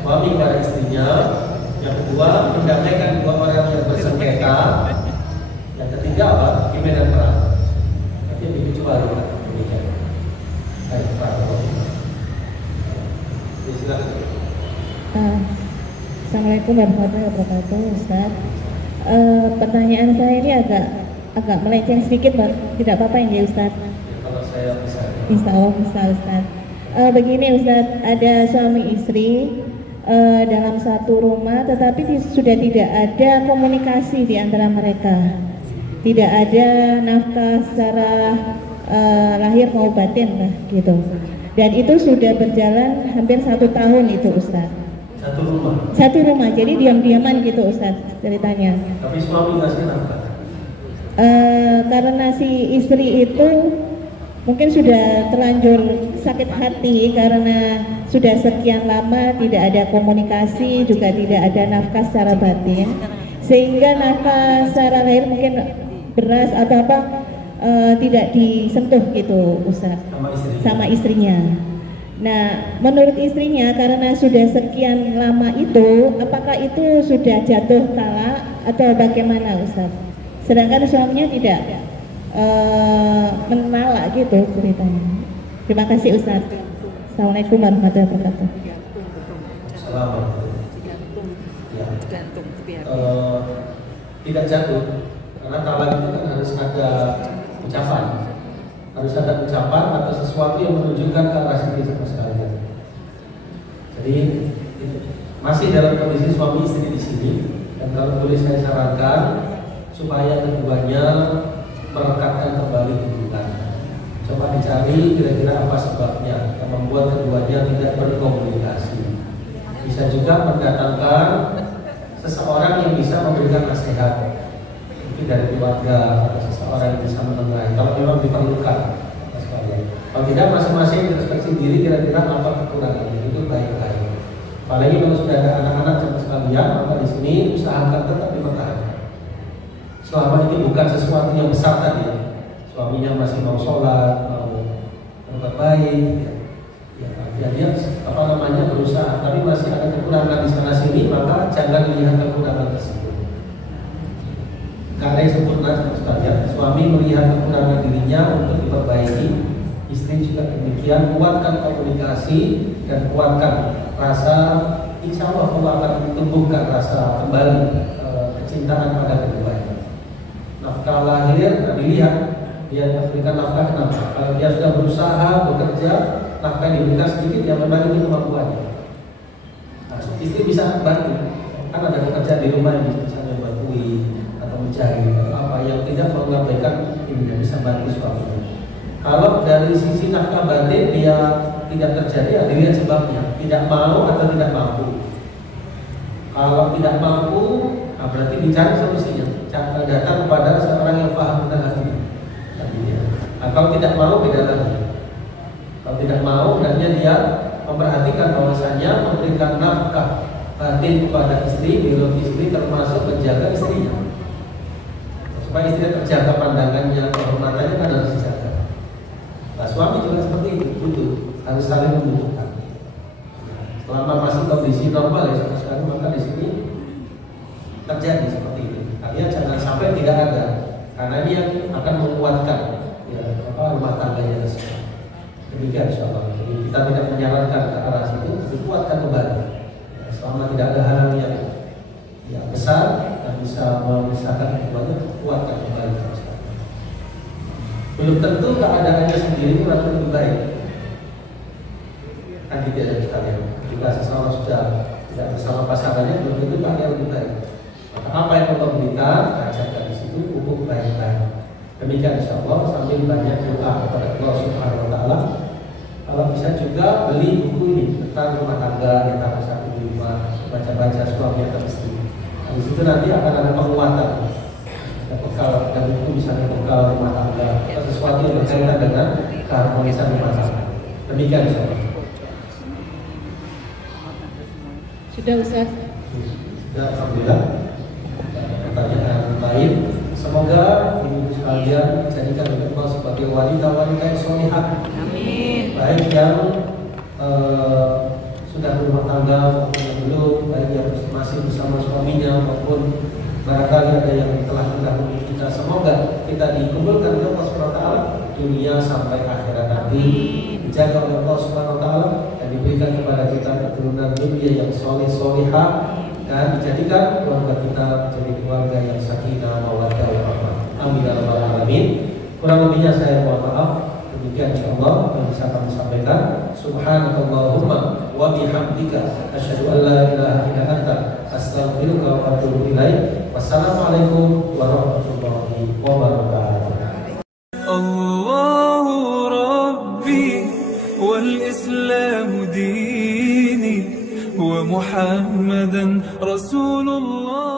suami kepada istrinya. Yang kedua, mendamaikan dua orang yang bersengketa. Yang ketiga apa? Di medan perang. Nanti dikecuali demikian. Baik, Pak. Assalamualaikum warahmatullahi wabarakatuh, Ustaz. Pertanyaan saya ini agak melenceng sedikit, tidak apa-apa ya Ustaz? Kalau saya bisa. Insya Allah bisa Ustaz. Begini Ustaz, ada suami istri dalam satu rumah, tetapi sudah tidak ada komunikasi di antara mereka, tidak ada nafkah secara lahir maupun batin lah gitu. Dan itu sudah berjalan hampir 1 tahun itu Ustaz. Satu rumah, jadi diam-diaman gitu Ustaz ceritanya. Tapi suami ngasih nafkah? Karena si istri itu mungkin sudah terlanjur sakit hati karena sudah sekian lama tidak ada komunikasi, juga tidak ada nafkah secara batin, sehingga nafkah secara lahir mungkin beras atau apa tidak disentuh gitu Ustaz sama istrinya. Nah, menurut istrinya karena sudah sekian lama itu, apakah itu sudah jatuh talak atau bagaimana Ustaz? Sedangkan suaminya tidak menolak gitu ceritanya. Terima kasih Ustaz. Assalamualaikum warahmatullahi wabarakatuh. Assalamualaikum. Tidak jatuh karena talak itu kan harus ada ucapan, atau sesuatu yang menunjukkan ke arah situ sama sekalian. Jadi masih dalam kondisi suami istri di sini, dan kalau boleh saya sarankan supaya keduanya merekatkan kembali hubungan. Coba dicari kira-kira apa sebabnya yang membuat keduanya tidak berkomunikasi. Bisa juga mendatangkan seseorang yang bisa memberikan nasihat, mungkin dari keluarga atau seseorang yang bisa menengahi kalau memang diperlukan. Kalau tidak, masing-masing introspeksi diri kira-kira apa kekurangannya, itu baik-baik. Apalagi kalau sudah ada anak-anak sama sekalian, maka di sini usahakan tetap dipertahankan. Selama ini bukan sesuatu yang besar tadi, suaminya masih mau sholat, mau berbuat baik, ya dia berusaha, tapi masih ada kekurangan di sana sini, maka jangan lihat kekurangan tersebut. Karena yang sempurna sekalian, suami melihat kekurangan dirinya untuk diperbaiki, istri juga demikian. Kuatkan komunikasi dan kuatkan rasa, insya Allah Allah akan tumbuhkan rasa kembali kecintaan pada keduanya. Nafkah lahir, dilihat dia memberikan nafkah kenapa? Kalau dia sudah berusaha bekerja, nafkah diberikan sedikit, ya memang itu kemampuannya. Nah, istri bisa bantu, kan ada pekerjaan di rumah yang bisa membantui atau mencari apa yang tidak mengabaikan ini, bisa bantu suaminya. Kalau dari sisi nafkah batin dia tidak terjadi, dilihat sebabnya, tidak mau atau tidak mampu. Kalau tidak mampu, berarti dicari solusinya. Datang kepada seorang yang paham tentang hal ini. Nah, kalau tidak mau beda lagi. Kalau tidak mau, hendaknya dia memperhatikan bahwasanya memberikan nafkah batin kepada istri, biologi istri, termasuk menjaga istrinya, supaya istri terjaga pandangannya, kehormatannya kan harus dijaga. Nah, suami juga seperti itu, butuh, harus saling membutuhkan. Selama masih kondisi normal ya sekarang, maka di sini terjadi seperti itu. Artinya jangan sampai tidak ada, karena ini yang akan menguatkan ya, rumah tangganya tersebut. Demikian insyaallah. Jadi kita tidak menyarankan ke arah situ, dikuatkan kembali. Ya, selama tidak ada hal yang besar yang bisa memisahkan keduanya, kuatkan kembali. Belum tentu keadaannya sendiri merasa lebih baik. Kan tidak sekalian. Jika seseorang sudah tidak bersama pasangannya, belum tentu keadaan lebih baik. Maka apa yang Allah berikan, bacakan di situ, hukum baik-baik. Demikian insyaallah, sambil banyak doa kepada Allah Subhanahu wa taala. Kalau bisa juga beli buku ini tentang rumah tangga, tentang satu di rumah, baca-baca suami atau istri. Di situ nanti akan ada penguatan. Ada bekal, ada buku misalnya bekal rumah tangga atau sesuatu yang berkaitan dengan keharmonisan rumah tangga. Demikian insyaallah. Sudah Ustaz? Sudah, alhamdulillah. Pertanyaan lain. Semoga ibu sekalian dijadikan oleh Allah sebagai wanita-wanita yang solihah. Amin. Baik yang sudah berumah tangga maupun yang belum, baik yang masih bersama suaminya maupun barangkali ada yang telah mendahului kita. Semoga kita dikumpulkan oleh Allah Subhanahu wa taala dunia sampai akhirat nanti, dijaga oleh Allah Subhanahu wa taala dan diberikan kepada kita keturunan dunia yang soleh-solihah, dan dijadikan keluarga kita menjadi keluarga yang sakinah, mawaddah, warahmah. Amin ya rabbal alamin. Kurang lebihnya saya mohon maaf. Demikian insyaallah yang bisa kami sampaikan. Subhanakallahumma wa bihamdika asyhadu an la ilaha illa anta astaghfiruka wa atubu ilaik. Wassalamualaikum warahmatullahi wabarakatuh. الله ربي والإسلام ديني ومحمدا رسول الله.